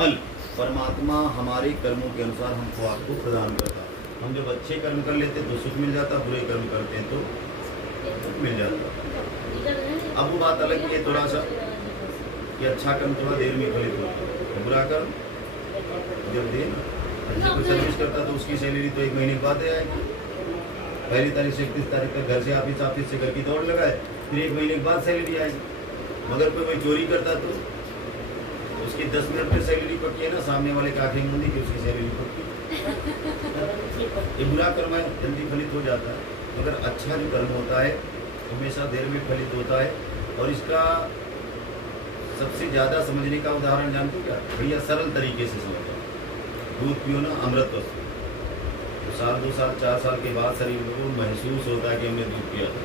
फल परमात्मा हमारे कर्मों के अनुसार हमको आपको प्रदान करता। हम जब अच्छे कर्म कर लेते तो सुख मिल जाता, बुरे कर्म करते हैं तो दुख मिल जाता। अब वो बात अलग की है थोड़ा सा कि अच्छा कर्म थोड़ा देर में फलित होता, बुरा कर्म जब दे अच्छे को सर्विस करता तो उसकी सैलरी तो 1 महीने के बाद आएगी। 1 तारीख से 31 तारीख तक घर से ऑफिस से घर की दौड़ लगाए, फिर 1 महीने के बाद सैलरी आएगी। मगर कोई चोरी करता तो उसकी 10 मिनट में सैलरी पक्की है ना, सामने वाले की आंखें मूंदी कि उसकी सैलरी पक्की। ये बुरा कर्म है, जल्दी फलित हो जाता है, मगर अच्छा जो कर्म होता है हमेशा देर में फलित होता है। और इसका सबसे ज़्यादा समझने का उदाहरण जानते हो क्या? बढ़िया सरल तरीके से समझो। दूध पियो ना, अमृत वस्तु, तो 1 2 साल 4 साल के बाद शरीर को महसूस होता है कि हमने दूध पिया था,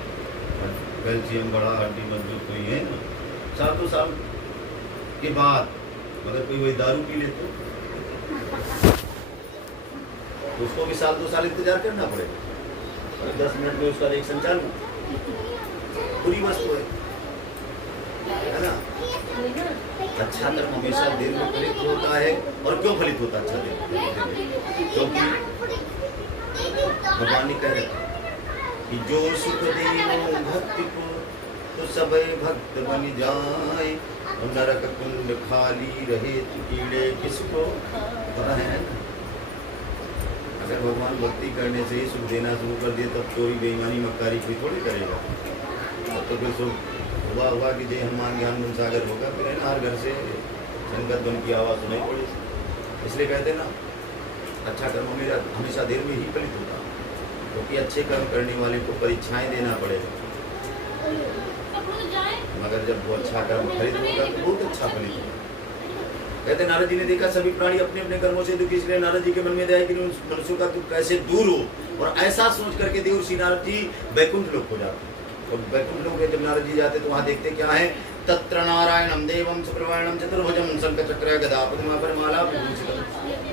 कैल्शियम बढ़ा, हड्डी मजबूत हुई है ना, 7 2 साल के बाद। अगर कोई वही दारू पी ले तो उसको भी 1 2 साल इंतजार करना पड़ेगा, और 10 मिनट में उसका रिएक्शन चालू। पूरी वस्तु है ना। अच्छा कर्म हमेशा देर में फलित होता है। और क्यों फलित होता है अच्छा देर? क्योंकि भगवान ने कह रखा कि जो सुख देनो भक्ति को तो सब भक्त बन जाए, और नरक कुंड खाली रहे तो कीड़े किसको। पता है अगर भगवान भक्ति करने से ही सुख देना शुरू कर दिए तब चोरी बेईमानी मक्कारी कोई थोड़ी करेगा। तो फिर सुख हुआ कि जय हनुमान ज्ञान गुण सागर होगा, फिर है ना हर घर से संगत ध्वनि की आवाज़ सुनाई पड़ी। इसलिए कहते हैं ना अच्छा कर्म मेरा हमेशा देर में ही फलित होता, क्योंकि अच्छे कर्म करने वाले को परीक्षाएं देना पड़ेगा। मगर जब वो अच्छा कर्म फलित होगा तो बहुत अच्छा फलित होगा। कहते नारद जी ने देखा सभी प्राणी अपने अपने कर्मों से दुखी, इसलिए नारद जी के मन में दया कि मनुष्यों का दुख कैसे दूर हो, और ऐसा सोच करके देवर्षि नारद जी बैकुंठ लोक हो जाते। और बैकुंठ लोक जब नारद जी जाते तो वहाँ देखते क्या है, तत्र नारायणम देवम सुब्रह्मण्यम चतुर्भुजम शंख चक्र गदा पद्मा परमाला विभूषितम।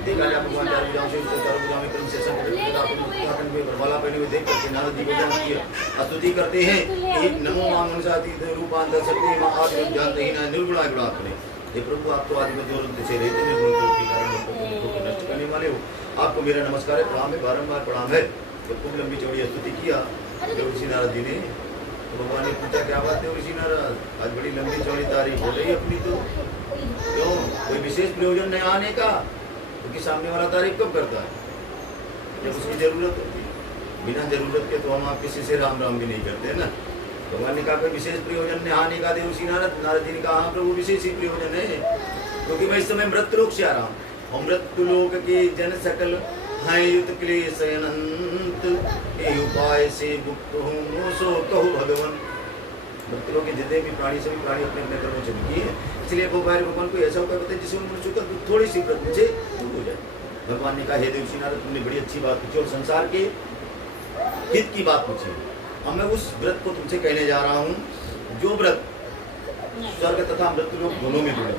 देखा जाए भगवान चार भुजाओं से चारों भुजाओं में क्रम से शंख चक्र गदा पद्म में परमाला पहने हुए देख करके नारद जी को जान किया स्तुति करते हैं कि नमो मां मनुष्याति रूपांतर शक्ति मां आदि जानते ही ना निर्गुणा गुणात्मने। हे प्रभु आप तो आदि में जो से रहते हैं गुण के कारण लोगों को नष्ट करने वाले हो, आपको मेरा नमस्कार है, प्रणाम है, बारंबार प्रणाम है। तो खूब लंबी चौड़ी स्तुति किया देवर्षि नारद जी ने। तो भगवान ने पूछा क्या बात है ऋषि नारद, आज बड़ी लंबी चौड़ी तारीफ हो रही अपनी, तो क्यों कोई विशेष प्रयोजन नहीं आने का? क्योंकि सामने वाला तारीफ कब करता है? जब उसकी जरूरत होती है। बिना जरूरत के तो हम आप किसी से राम राम भी नहीं करते ना। भगवान ने कहा कोई विशेष प्रयोजन नहीं आने का देवर्षि नारद। नारद जी ने कहा हाँ प्रभु विशेष ही प्रयोजन है, क्योंकि मैं इस समय मृत्युलोक से आ रहा हूँ, और मृत्युलोक के जन सकल हैं युत क्लेश अनंत, ये उपाय से मुक्त हूँ सो कहो भगवान। मृत्युलोक के जितने भी प्राणी सभी प्राणी अपने अपने कर्मों से दुखी है, इसलिए भगवान को ऐसा उपाय बताए जिससे मनुष्य का थोड़ी सी प्रकृति से दूर हो जाए। भगवान ने कहा हे देवर्षि नारद तुमने बड़ी अच्छी बात पूछी और संसार के हित की बात पूछी। अब मैं उस व्रत को तुमसे कहने जा रहा हूँ जो व्रत स्वर्ग तथा मृत्युलोक दोनों में जुड़े।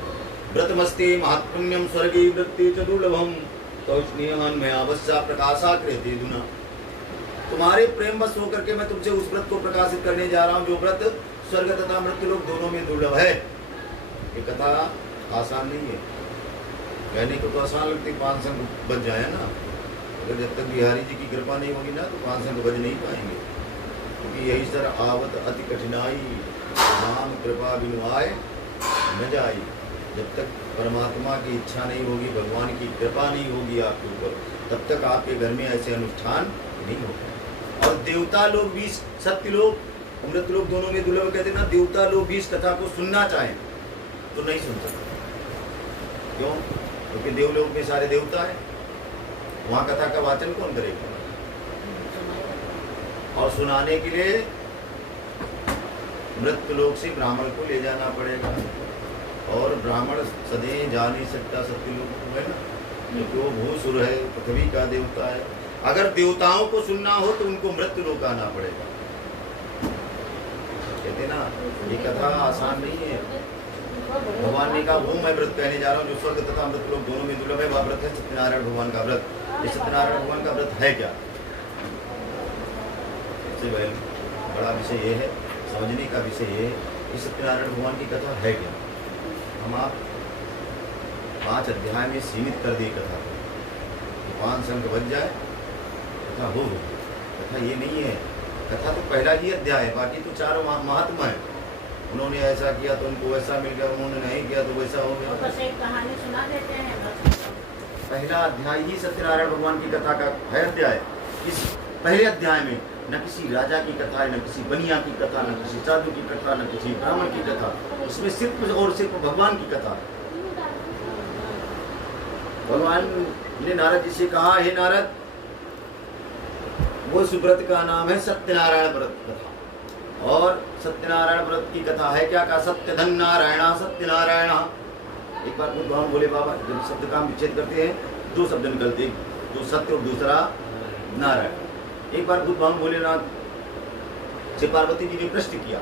व्रतमस्ते महात्पुण्यम स्वर्गे वृत्ते च दुर्लभम तो स्नेहन में अवश्य प्रकाशा कृति दुना। तुम्हारे प्रेम बस होकर के मैं तुमसे उस व्रत को प्रकाशित करने जा रहा हूँ जो व्रत स्वर्ग तथा मृत्युलोक दोनों में दुर्लभ है। ये कथा आसान नहीं है, कहने को तो आसान लगती, 5 संग बच जाए ना, अगर जब तक बिहारी जी की कृपा नहीं होगी ना तो 5 संग बच नहीं पाएंगे। क्योंकि यही सर आवत अति कठिनाई, राम कृपा बिनु आए न जाई। जब तक परमात्मा की इच्छा नहीं होगी, भगवान की कृपा नहीं होगी आपके ऊपर, तब तक आपके घर में ऐसे अनुष्ठान नहीं होगा। और देवता लोग भी, सत्य लोग, अमृत लोग दोनों में दुर्लभ कहते हैं ना, देवता लोग भी इस कथा को सुनना चाहें तो नहीं सुन सकते। क्यों? क्योंकि देवलोक में सारे देवता है, वहाँ कथा का वाचन कौन करेगा? और सुनाने के लिए मृत्यु लोक से ब्राह्मण को ले जाना पड़ेगा, और ब्राह्मण सदैव जा नहीं सकता सत्य लोक को, है ना, क्योंकि वो भूसुर है, पृथ्वी का देवता है। अगर देवताओं को सुनना हो तो उनको मृत्यु लोक आना पड़ेगा। कहते ना ये कथा आसान नहीं है। भगवान ने कहा वो मैं व्रत कहने जा रहा हूँ जो स्वर्ग तथा मृत्यु लोक दोनों में दुर्लभ है, वह व्रत है सत्यनारायण भगवान का व्रत। ये सत्यनारायण भगवान का व्रत है क्या? सबसे बड़ा विषय ये है, समझने का विषय ये है कि सत्यनारायण भगवान की कथा है क्या। हम आप 5 अध्याय में सीमित कर दी कथा को, 5 अंक बच जाए कथा हो गई। कथा ये नहीं है, कथा तो पहला ही अध्याय है, बाकी तो 4 महात्मा है। उन्होंने ऐसा किया तो उनको वैसा मिल गया, उन्होंने नहीं किया तो वैसा हो गया। बस एक कहानी सुना देते हैं बस। पहला अध्याय ही सत्यनारायण भगवान की कथा का है अध्याय। इस पहले अध्याय में न किसी राजा की कथा है, न किसी बनिया की कथा, न किसी साधु की कथा, न किसी ब्राह्मण की कथा। इसमें सिर्फ और सिर्फ भगवान की कथा है। भगवान ने नारद जी से कहा, हे नारद, वो उस व्रत का नाम है सत्यनारायण व्रत कथा। और सत्यनारायण व्रत की कथा है क्या? कहा सत्य धन नारायण सत्यनारायण। एक बार भगवान बोले बाबा, जब शब्द का विच्छेद करते हैं 2 शब्द निकलते, जो सत्य और दूसरा नारायण। एक बार भगवान भोलेनाथ से पार्वती जी ने प्रश्न किया,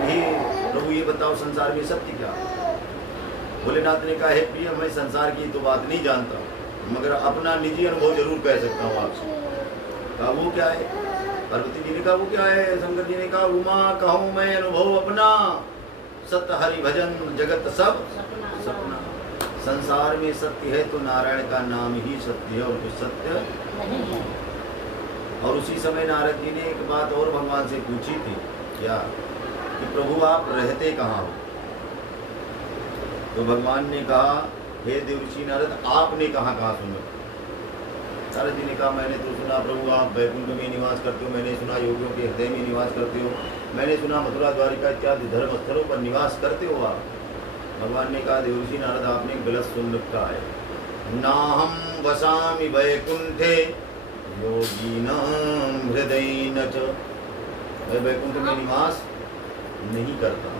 हे प्रभु ये बताओ संसार में सत्य क्या? भोलेनाथ ने कहा, हे प्रिय, मैं संसार की तो बात नहीं जानता, मगर अपना निजी अनुभव जरूर कह सकता हूँ आपसे। कहा वो क्या है? पार्वती जी ने कहा वो क्या है? शंकर जी ने कहा, उमा कहूँ मैं अनुभव अपना, सत्य हरि भजन जगत सब सपना। संसार में सत्य है तो नारायण का नाम ही सत्य है, और कुछ सत्य नहीं है। और उसी समय नारद जी ने एक बात और भगवान से पूछी थी, क्या? कि प्रभु आप रहते कहाँ हो? तो भगवान ने कहा, हे देवर्षि नारद, आपने कहाँ कहाँ सुना? नारद जी ने कहा, मैंने तो सुना प्रभु आप वैकुंठ में निवास करते हो, मैंने सुना योगियों के हृदय में निवास करते हो, मैंने सुना मथुरा द्वारिका इत्यादि धर्म स्थलों पर निवास करते हो आप। भगवान ने कहा, देवर्षि नारद आपने गलत सुन रखा है। नाहम वसामि वैकुंठे योगिनां हृदय न च। मैं वैकुंठ में निवास नहीं करता।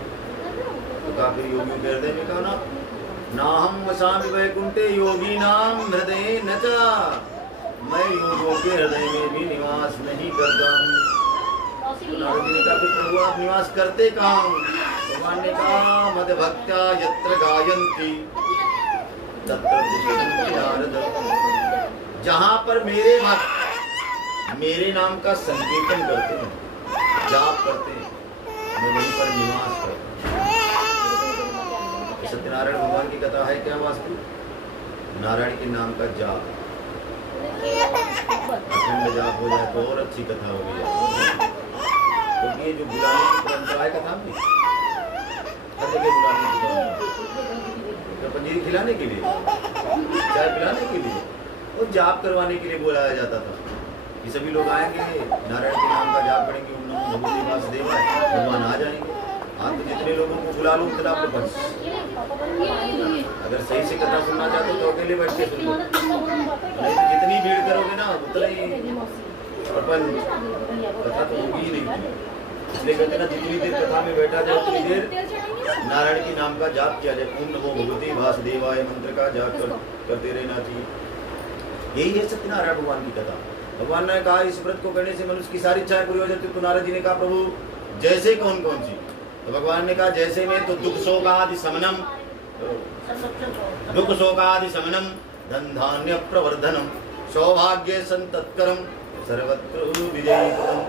तो कहा फिर योगियों के हृदय में कहा ना, नाहम वसामि वैकुंठे योगिनां हृदय न च। मैं योगियों के हृदय में भी निवास नहीं करता हूँ। तो नारद जी ने कहा, फिर प्रभु आप निवास करते कहाँ? भगवान ने कहा, मद भक्त्या यत्र गायन्ति तत्र तिष्ठन्ति नारद। जहाँ पर मेरे भक्त मेरे नाम का संकीर्तन करते हैं, जाप करते हैं, मैं वहीं पर निवास करता हूँ। सत्यनारायण भगवान की कथा है क्या? वास्तु नारायण के नाम का जाप, अखंड जाप हो जाए तो और अच्छी कथा हो गई। क्योंकि ये जो बुलाने की परंपरा है कथा में, हर जगह बुलाने की परंपरा, पंजीरी खिलाने के लिए, चाय पिलाने के लिए और जाप करवाने के लिए बुलाया जाता था कि सभी लोग आएंगे, नारायण के नाम का जाप पढ़ेंगे, ओम नमो भगवते वासुदेवाय, भगवान आ जाएंगे। आप तो जितने लोगों को बुला लो उतना आपको बस। अगर सही से कथा सुनना चाहते हो तो अकेले बैठ के सुन लो, नहीं तो जितनी भीड़ करोगे ना उतना ही अपन कथा तो होगी ही नहीं। इसलिए कहते ना, जितनी देर कथा में बैठा जाए उतनी देर नारायण के नाम का जाप किया जाए। ओम नमो भगवते वासुदेवाय मंत्र का जाप करते रहना चाहिए। यही है सत्यनारायण भगवान की कथा। भगवान ने कहा, इस व्रत को करने से मनुष्य की सारी इच्छाएं पूरी हो जाती। तो नारद जी ने कहा, प्रभु जैसे कौन कौन सी? तो भगवान ने कहा, जैसे में तो दुख शोकादि शमनम, दुख शोकादि शमनम, धन धान्य प्रवर्धनम, सौभाग्य संतत्करम, सर्वत्र विजयीपदम।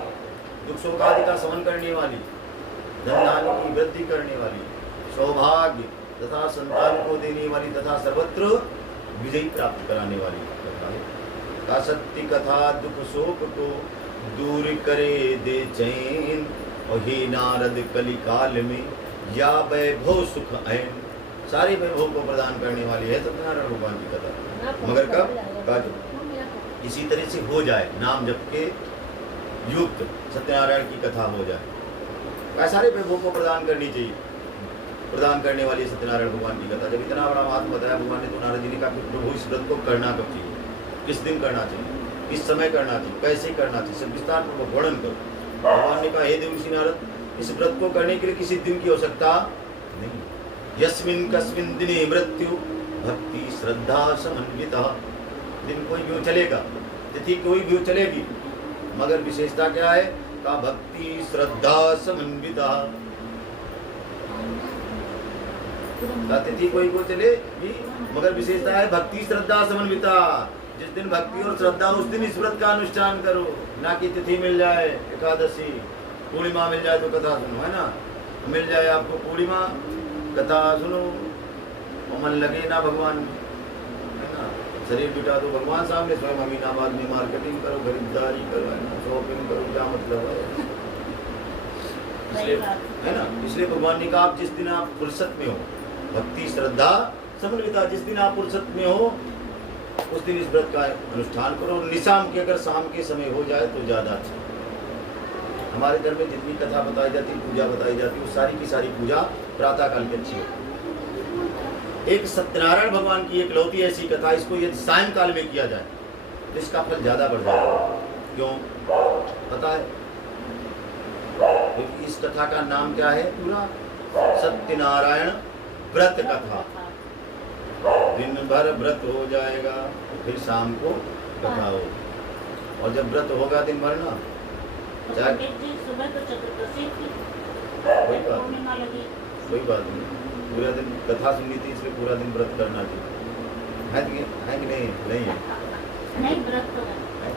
दुख शोकादि का शमन करने वाली, धन धान्य की वृद्धि करने वाली, सौभाग्य तथा संतान को देने वाली तथा सर्वत्र विजय प्राप्त कराने वाली कथा है। का सत्य कथा दुख शोक को दूर करे दे चैन, और हे नारद कली काल में या वैभव सुख ऐन। सारे वैभव को प्रदान करने वाली है सत्यनारायण भगवान की कथा। मगर कब इसी तरह से हो जाए, नाम जप के युक्त सत्यनारायण की कथा हो जाए। सारे वैभव को प्रदान करनी चाहिए, प्रदान करने वाली सत्यनारायण भगवान की कथा। जब इतना बड़ा महत्व बताया भगवान ने, तो नारद जी ने कहा, प्रभु इस व्रत को करना कब चाहिए, किस दिन करना चाहिए, किस समय करना चाहिए, कैसे करना चाहिए, सब विस्तार पूर्वक वर्णन करो। भगवान ने कहा, हे देवर्षि नारद, इस व्रत को करने के लिए किसी दिन की आवश्यकता नहीं। यस्मिन् कस्मिन् दिने मृत्यु भक्ति श्रद्धा समन्विता। दिन कोई भी चलेगा, तिथि कोई भी चलेगी, मगर विशेषता क्या है? का भक्ति श्रद्धा समन्विता। तिथि कोई को चलेगी, मगर विशेषता है भक्ति श्रद्धा समन्विता। जिस दिन भक्ति और श्रद्धा, उस दिन इस व्रत का अनुष्ठान करो। ना कि तिथि मिल जाए, एकादशी पूर्णिमा मिल जाए तो कथा सुनो, है ना, मिल जाए आपको पूर्णिमा कथा सुनो, और मन लगे ना भगवान में, है ना। शरीर बिठा दो भगवान सामने, स्वयं अमीनाबाद में मार्केटिंग करो, खरीदारी करो, है ना, शॉपिंग करो, क्या मतलब है। इसलिए है ना, इसलिए भगवान ने कहा जिस दिन आप फुर्सत में हो, भक्ति श्रद्धा समन्विता, जिस दिन आप फुर्सत में हो उस दिन इस व्रत का अनुष्ठान करो। निशाम के अगर शाम के समय हो जाए तो ज़्यादा अच्छा। हमारे धर्म में जितनी कथा बताई जाती, पूजा बताई जाती, वो सारी की सारी पूजा प्रातः काल की अच्छी है। एक सत्यनारायण भगवान की एक लौती ऐसी कथा, इसको यदि सायंकाल में किया जाए तो इसका फल ज़्यादा बढ़ जाएगा। क्यों पता है? क्योंकि इस कथा का नाम क्या है? पूरा सत्यनारायण व्रत कथा। दिन भर व्रत हो जाएगा तो फिर शाम को कथा हो, और जब व्रत होगा दिन भर ना, सुबह तो चतुर्दशी थी, कोई बात नहीं, पूरा दिन कथा सुननी थी, इसलिए पूरा दिन व्रत करना चाहिए। है कि नहीं? नहीं है, नहीं व्रत तो है।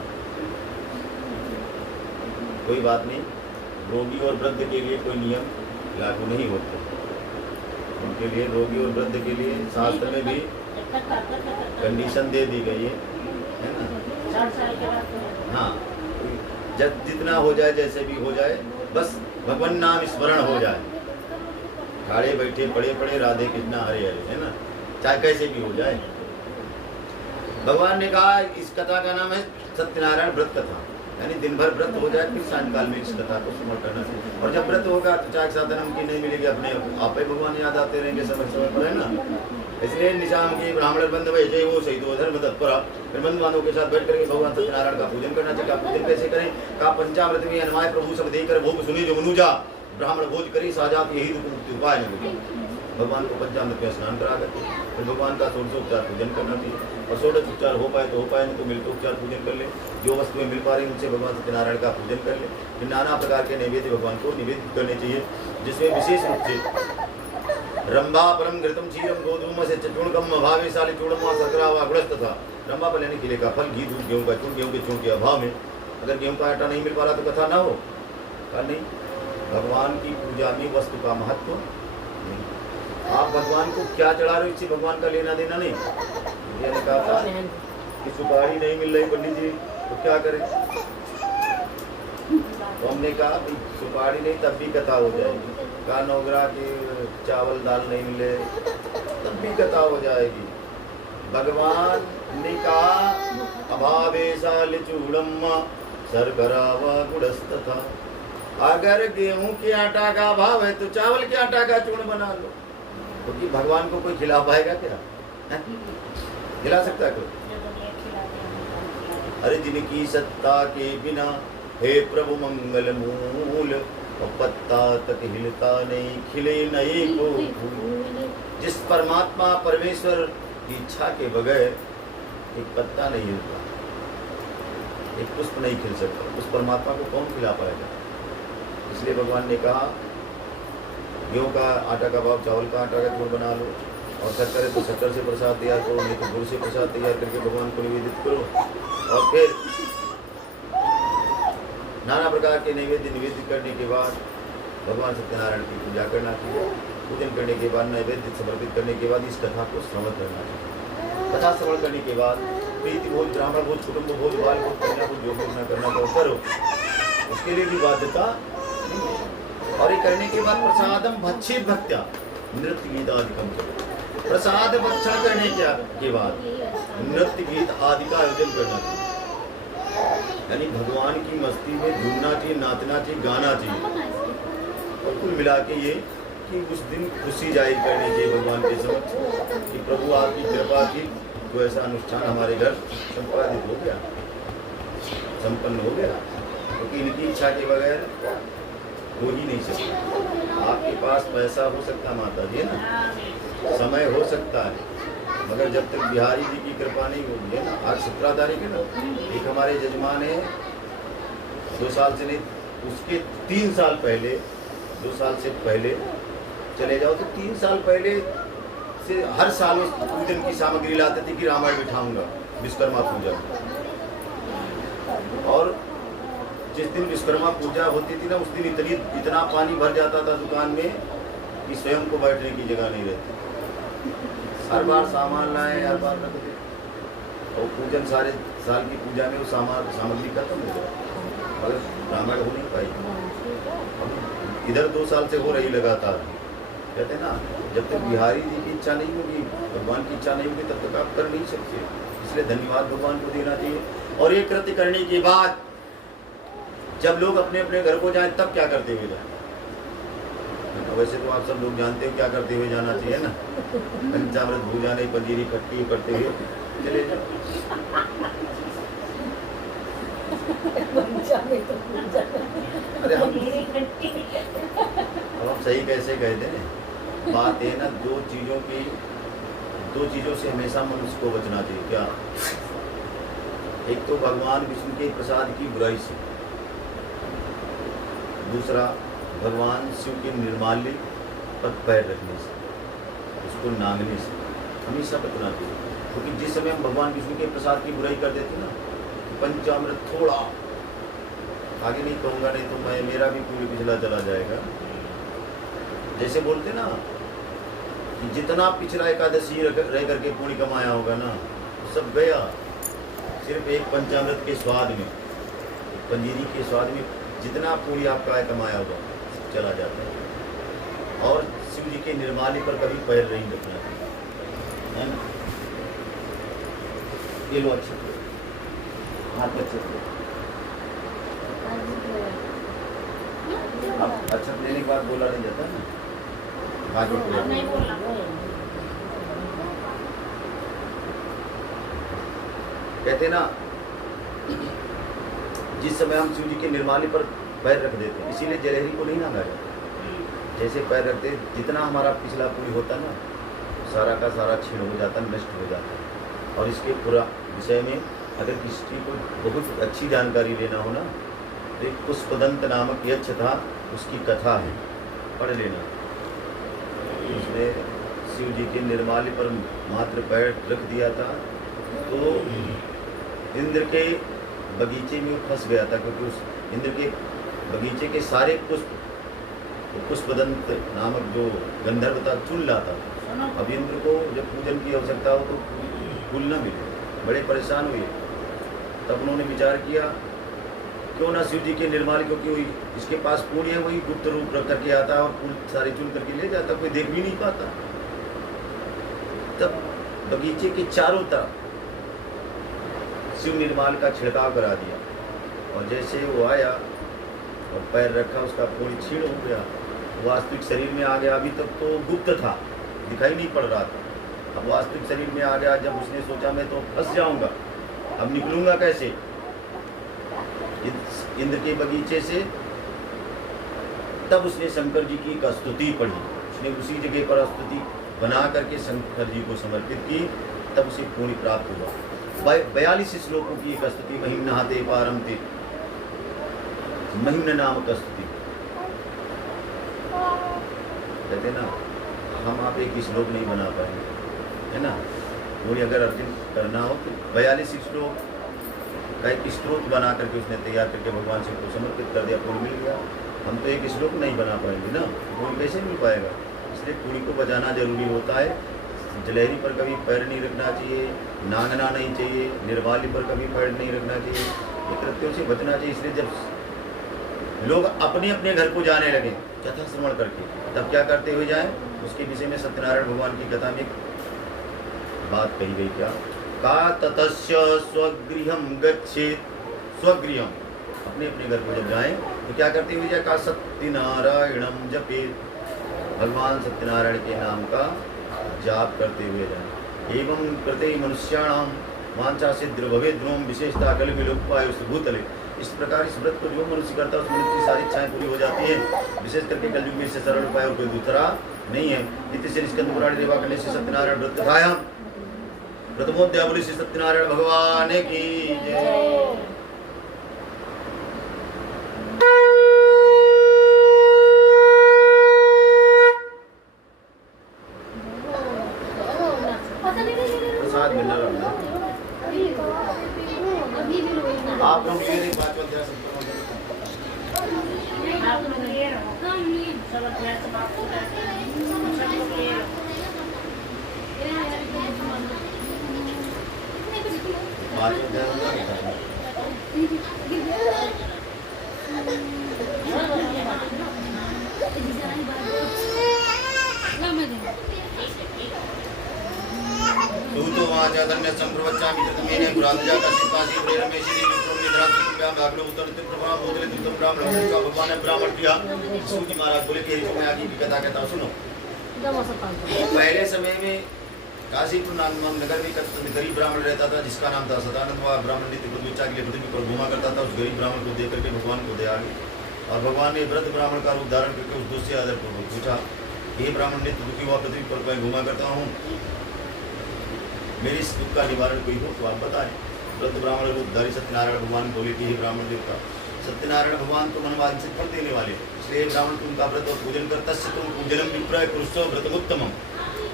कोई बात नहीं। रोगी और वृद्ध के लिए कोई नियम लागू नहीं होते, उनके लिए, रोगी और वृद्ध के लिए शास्त्र में भी कंडीशन दे दी गई है ना। 60 साल के बाद हाँ, जब जितना हो जाए, जैसे भी हो जाए, बस भगवान नाम स्मरण हो जाए, खड़े बैठे पड़े पड़े राधे कृष्णा हरे हरे, है ना, चाहे कैसे भी हो जाए। भगवान ने कहा इस कथा का नाम है सत्यनारायण व्रत कथा, यानी दिन भर व्रत हो जाए, फिर सायंकाल में इस कथा को स्मरण करना चाहिए। और जब व्रत होगा तो चाहे साधन नमकीन नहीं मिलेगी, अपने आप ही भगवान याद आते रहेंगे समय समय पर, है ना। इसलिए निशाम की ब्राह्मण बंद जय वो सही तो धर्म तत्परा, फिर बंधु बांधवों के साथ बैठ करके भगवान सत्यनारायण का पूजन करना चाहिए। पूजन कैसे करें? का पंचामृत में अनुमाय प्रभु सब देकर भोग सुनी जो मनुजा, ब्राह्मण भोज करी साजात यही दुख मुक्ति उपाय नहीं। भगवान को पंचामृत में स्नान करा करके फिर भगवान का षोडशोपचार पूजन करना चाहिए, और षोडशोपचार हो पाए तो हो पाए, नहीं तो मिलतोपचार पूजन कर ले। जो वस्तुएं मिल पा रही उनसे भगवान सत्यनारायण का पूजन कर ले। फिर नाना प्रकार के नैवेद्य भगवान को निवेदित करने चाहिए, जिसमें विशेष रूप से रंभा परम घृतम क्षीरम गोधूम से चूर्णकम भावेशाली चूर्णमा सकरा व गुड़स्त था। रंभा पर लेने के लिए का फल घी, दूध, गेहूं का चूर्ण, गेहूं के चूर्ण के अभाव में अगर गेहूं का आटा नहीं मिल पा रहा तो कथा ना हो का नहीं। भगवान की पूजा में वस्तु का महत्व नहीं। आप भगवान को क्या चढ़ा रहे हो, इससे भगवान का लेना देना नहीं। मैंने कहा था कि सुपारी नहीं मिल रही पंडित जी तो क्या करें, तो हमने कहा सुपारी नहीं तब भी कथा हो जाएगी, का नौगरा के चावल दाल नहीं मिले तब भी कथा हो जाएगी। भगवान ने कहा अभावेशाल चूड़म सरगरा व गुड़स्त था। अगर गेहूं के आटा का अभाव है तो चावल के आटा का चूर्ण बना लो, क्योंकि भगवान को कोई खिला पाएगा क्या? खिला सकता है कोई? अरे जिनकी सत्ता के बिना हे प्रभु मंगल मूल, और पत्ता तक हिलता नहीं, खिले नहीं को फूल। जिस परमात्मा परमेश्वर की इच्छा के बगैर एक पत्ता नहीं हिलता, एक पुष्प नहीं खिल सकता, उस परमात्मा को कौन खिला पाएगा? इसलिए भगवान ने कहा गेहूं का आटा का भाव चावल का आटा का चूर्ण बना लो, और शक्कर है तो शक्कर से प्रसाद तैयार करो, नहीं तो गुड़ से प्रसाद तैयार करके भगवान को निवेदित करो। और फिर नाना प्रकार के नैवेद्य निवेदित करने के बाद भगवान सत्यनारायण की पूजा करना चाहिए। पूजन करने के बाद नैवेद्य समर्पित करने के बाद इस कथा को श्रवण करना चाहिए। कथा श्रवण करने के बाद प्रीति भोज, ब्राह्मण भोज, कुटुंब भोज, बाल भोज, कन्या भोज, जो भोज न करना तो करो, उसके लिए भी बाध्यता नहीं है। और ये करने के बाद प्रसादम भक्षित भक्त्या नृत्य गीत आदि कम करो। प्रसाद भक्षण करने के बाद नृत्य गीत आदि का आयोजन करना चाहिए, यानी भगवान की मस्ती में झूमना चाहिए, नाचना चाहिए, गाना चाहिए। और कुल मिला के ये कि उस दिन खुशी जाहिर करनी चाहिए भगवान के समक्ष कि प्रभु आपकी कृपा की तो ऐसा अनुष्ठान हमारे घर संपादित हो गया, संपन्न हो गया, क्योंकि इनकी इच्छा के बगैर हो ही नहीं सकता। आपके पास पैसा हो सकता माता जी, है ना, समय हो सकता है, मगर जब तक बिहारी जी की कृपा नहीं होगी, है ना। आज 17 तारीख है ना, एक हमारे जजमान है 2 साल से नहीं, उसके 3 साल पहले, 2 साल से पहले चले जाओ तो 3 साल पहले से हर साल उस पूजन की सामग्री लाते थे कि रामायण बिठाऊंगा विश्वकर्मा पूजा। और जिस दिन विश्वकर्मा पूजा होती थी ना, उस दिन इतना पानी भर जाता था दुकान में कि स्वयं को बैठने की जगह नहीं रहती। हर बार सामान लाए, हर बार रख दे, और पूजन सारे साल की पूजा में वो सामग्री खत्म हो जाए, मगर रामायण हो नहीं पाई। अब इधर 2 साल से हो रही लगातार। कहते हैं ना, जब तक बिहारी जी की इच्छा नहीं होगी, भगवान की इच्छा नहीं होगी, तब तक आप कर नहीं सकते। इसलिए धन्यवाद भगवान को देना चाहिए। और ये कृत्य करने के बाद जब लोग अपने अपने घर को जाएं, तब क्या करते हुए जाएं? वैसे तो आप सब लोग जानते हो क्या करते हुए जाना चाहिए ना, पंचामृत भूजाने, पंजीरी खट्टी करते हुए चले जाओ। अरे हम सही कैसे कहते हैं, बात है ना, दो चीजों से हमेशा मनुष्य को बचना चाहिए। क्या? एक तो भगवान विष्णु के प्रसाद की बुराई से, दूसरा भगवान शिव के निर्माल्य पर पैर रखने से, उसको नांगने से हमेशा बचना चाहिए। क्योंकि जिस समय हम भगवान विष्णु के प्रसाद की बुराई कर देते ना, पंचामृत थोड़ा आगे नहीं कहूँगा, नहीं तो मेरा भी पूरी पिछला चला जाएगा। जैसे बोलते ना कि जितना पिछला एकादशी रह करके पूरी कमाया होगा ना, सब गया सिर्फ एक पंचामृत के स्वाद में, पंजीरी के स्वाद में जितना पूरी आपका कमाया होगा चला जाता है। और शिव जी के निर्माल्य पर कभी पैर नहीं रखना चाहिए, है ना। ये लो अच्छा हाथ अच्छा, अब अच्छा लेने के बाद बोला नहीं जाता ना, आगे नहीं बोलना। कहते ना, जिस समय हम शिव जी के निर्माल्य पर पैर रख देते हैं, इसीलिए जलेहरी को नहीं नांगा जाता। जैसे पैर रखते, जितना हमारा पिछला पूरी होता ना, सारा का सारा छीण हो जाता, नष्ट हो जाता। और इसके पूरा विषय में अगर किसी को बहुत अच्छी जानकारी लेना हो ना, तो एक पुष्पदंत नामक यक्ष था, उसकी कथा है, पढ़ लेना। उसने शिव जी के निर्माल्य पर मात्र पैर रख दिया था, तो इंद्र के बगीचे में फंस गया था, क्योंकि उस इंद्र के बगीचे के सारे पुष्पदंत नामक जो गंधर्व था चुन रहा था। अब इंद्र को जब पूजन की आवश्यकता हो तो फूल न मिले, बड़े परेशान हुए। तब उन्होंने विचार किया, क्यों ना शिव जी के निर्माल्य, क्योंकि इसके पास पुण्य है, वही गुप्त रूप रख करके आता और फूल सारे चुन करके ले जाता, कोई देख भी नहीं पाता। तब बगीचे के चारों तरफ शिव निर्माल्य का छिड़काव करा दिया, और जैसे वो आया और पैर रखा, उसका पूरी छीण हो गया, वास्तविक शरीर में आ गया। अभी तक तो गुप्त था, दिखाई नहीं पड़ रहा था, अब वास्तविक शरीर में आ गया। जब उसने सोचा मैं तो फंस जाऊंगा, अब निकलूंगा कैसे इंद्र के बगीचे से, तब उसने शंकर जी की एक स्तुति पढ़ी। उसने उसी जगह पर स्तुति बना करके शंकर जी को समर्पित की, तब उसे पुण्य प्राप्त हुआ। 42 श्लोकों की एक स्तुति, महिम्नहाते पारमते, महिम्न नामक स्तुति। कहते ना, हम आप एक श्लोक नहीं बना पाएंगे, है ना। वही अगर अर्जुन करना हो तो 42 श्लोक का एक स्त्रोत बना करके उसने तैयार करके भगवान शिव को समर्पित कर दिया, पुण्य मिल गया। हम तो एक श्लोक नहीं बना पाएंगे ना, पुण्य कैसे मिल पाएगा। इसलिए पुण्य को बचाना जरूरी होता है। जलेहरी पर कभी पैर नहीं रखना चाहिए, नांगना नहीं चाहिए, निर्माल्य पर कभी पैर नहीं रखना चाहिए, ये कृत्यों से बचना चाहिए। इसलिए जब लोग अपने अपने घर को जाने लगे कथा श्रवण करके, तब क्या करते हुए जाएं, उसके विषय में सत्यनारायण भगवान की कथा में बात कही गई। क्या? का ततस्य स्वगृहम गच्छेत, स्वगृहम, अपने अपने घर को जब जाएं तो क्या करते हुए जाए, का सत्यनारायणम जपेत, भगवान सत्यनारायण के नाम का जाप करते हुए जाएं। एवं कृते मनुष्याणाम वांछा सिद्ध भवे ध्रुवम विशेषता कल विलोपाय भूतले। इस प्रकार इस व्रत को जो मनुष्य करता है, उस मनुष्य की सारी इच्छाएं पूरी हो जाती हैं। विशेष करके कलयुग में इससे सरल उपाय और कोई दूसरा नहीं है। इति श्री स्कंद पुराण देवा करने से सत्यनारायण व्रत कथाया प्रथमोध्याय बोले श्री सत्यनारायण भगवान की जय। प्रसाद मिलना रहना आप लोग ये नहीं बात अध्याय आप लोग ये रहो, सब अध्याय समाप्त हो जाते हैं, सब लोग ये रहो। बात में क्या होगा? तू तो वहाँ जा धन्य संप्रवच्चा मित्र मेने पुरातन जाता सिपासी प्रेरण में श्री विक्रम ने धरा तुम भागलो उत्तर तुम प्रभाव बोले तुम ब्राह्मण का भगवान ने ब्राह्मण किया। सूजी महाराज बोले कि तो मैं आगे की कथा कहता हूँ, सुनो। पहले समय में काशीपुर नाम नगर में एक गरीब ब्राह्मण रहता था जिसका नाम था सदानंद। वह ब्राह्मण नित्य प्रदूषा के लिए पृथ्वी पर घूमा करता था। उस गरीब ब्राह्मण को देख करके भगवान को दया आ गई और भगवान ने व्रत ब्राह्मण का रूप धारण करके उस दूसरे आदर पूर्वक पूछा, ये ब्राह्मण नित्य दुखी हुआ पृथ्वी पर मैं घूमा करता हूँ, मेरी इस दुख का निवारण कोई हो तो आप बताएं। व्रत ब्राह्मण रूपधारी सत्यनारायण भगवान बोले कि हे ब्राह्मण देवता, सत्यनारायण भगवान तो मनवांछित फल देने वाले, इसलिए ब्राह्मण तुमका व्रत और पूजन कर तस्य तुम पूजनम विप्रय कुरुष्व व्रतमुत्तमम।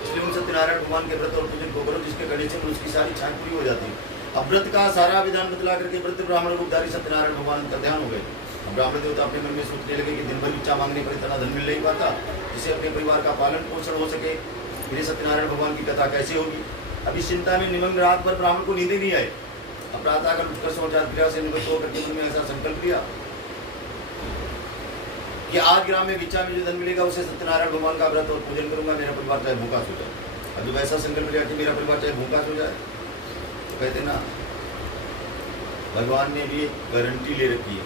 इसलिए उन सत्यनारायण भगवान के व्रत और पूजन को करो जिसके करने से मनुष्य की सारी इच्छाएं पूरी हो जाती है। अब व्रत का सारा विधान बतला करके व्रत ब्राह्मण रूपधारी सत्यनारायण भगवान का ध्यान हो गए। अब ब्राह्मण देवता अपने मन में सोचने लगे कि दिन भर इच्छा मांगने पर इतना धन मिल नहीं पाता जिससे अपने परिवार का पालन पोषण हो सके, फिर सत्यनारायण भगवान की कथा कैसे होगी। अब इस चिंता में निमग्न रात भर ब्राह्मण को नींद नहीं आए। अब प्रातः काल उठकर सोचा क्रिया से निवृत्त होकर के मन में ऐसा संकल्प लिया कि आज ग्राम में भिक्षा में जो धन मिलेगा उसे सत्यनारायण भगवान का व्रत और पूजन करूंगा, मेरा परिवार चाहे भूखा सो जाए। अब जब ऐसा संकल्प लिया कि मेरा परिवार चाहे भूखा सो जाए, तो कहते ना भगवान ने भी एक गारंटी ले रखी है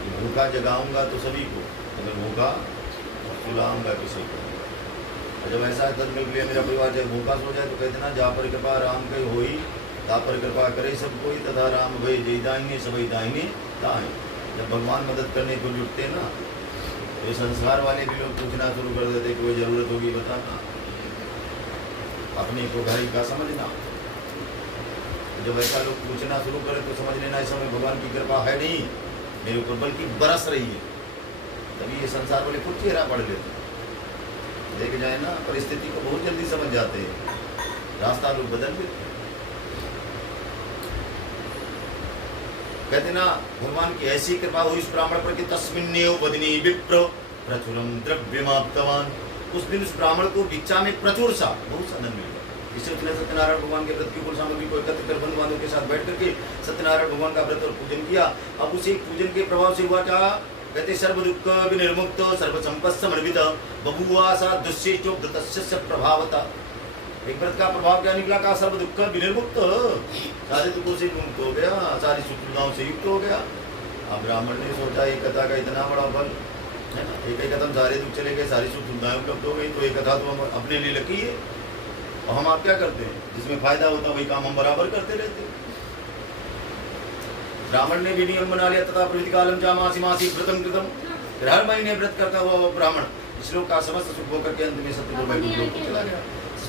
कि भूखा जगाऊंगा तो सभी को, अगर भूखा सुलाऊंगा किसी को। जब ऐसा संकल्प लिया मेरा परिवार चाहे भूखा सो जाए, तो कहते ना जा पर कृपा राम कई होई, ता पर कृपा करे सब कोई, तथा राम भय जय दाहिने सबई दाहिने ताए। जब भगवान मदद करने को जुटते ना, तो ये संसार वाले भी लोग पूछना शुरू कर देते कोई जरूरत होगी बताना, अपने को भाई का समझना। जब ऐसा लोग पूछना शुरू करें तो समझ लेना इस समय भगवान की कृपा है नहीं मेरे ऊपर, बल्कि बरस रही है। तभी ये संसार वाले खुद चेहरा पढ़ लेते, देख जाए ना परिस्थिति को बहुत जल्दी समझ जाते हैं, रास्ता लोग बदल देते हैं। कहते ना भगवान की ऐसी कृपा हुई इस ब्राह्मण पर कि तस्मिन्नेव वदनी विप्र प्रचुरम द्रव्यमाप्तवान। उस दिन उस ब्राह्मण को भिक्षा में प्रचुर सा बहुत सा धन मिल गया। इससे उसने सत्यनारायण भगवान के व्रत की कुल सामग्री को एकत्र कर बंधु बांधवों के साथ बैठ करके सत्यनारायण भगवान का व्रत और पूजन किया। अब उसी पूजन के प्रभाव से हुआ क्या, कहते सर्व दुख विनिर्मुक्त सर्व संपत् समन्वित बभुआ सा दुष्येचोक्तस्य प्रभावता। एक व्रत का प्रभाव क्या निकला, का सर्व दुख विनिर्मुक्त, सारे दुखों से मुक्त हो गया, सारी सुखदाओं से युक्त हो गया। अब ब्राह्मण ने सोचा एक कथा का इतना बड़ा फल है ना, एक कदम सारे दुख चले गए, सारी सुख सुविधाएं उपलब्ध हो गई, तो एक कथा तो हम अपने लिए लकी है। और हम आप क्या करते हैं, जिसमें फायदा होता वही काम हम बराबर करते रहते। ब्राह्मण ने भी नियम बना लिया, तथा प्रवृत्ति कालम जामासी मासी व्रतम कृतम, फिर हर महीने व्रत करता हुआ वो ब्राह्मण श्लोक का समस्त सुख होकर के अंत में सत्य को वैकुंठ लोक को चला गया।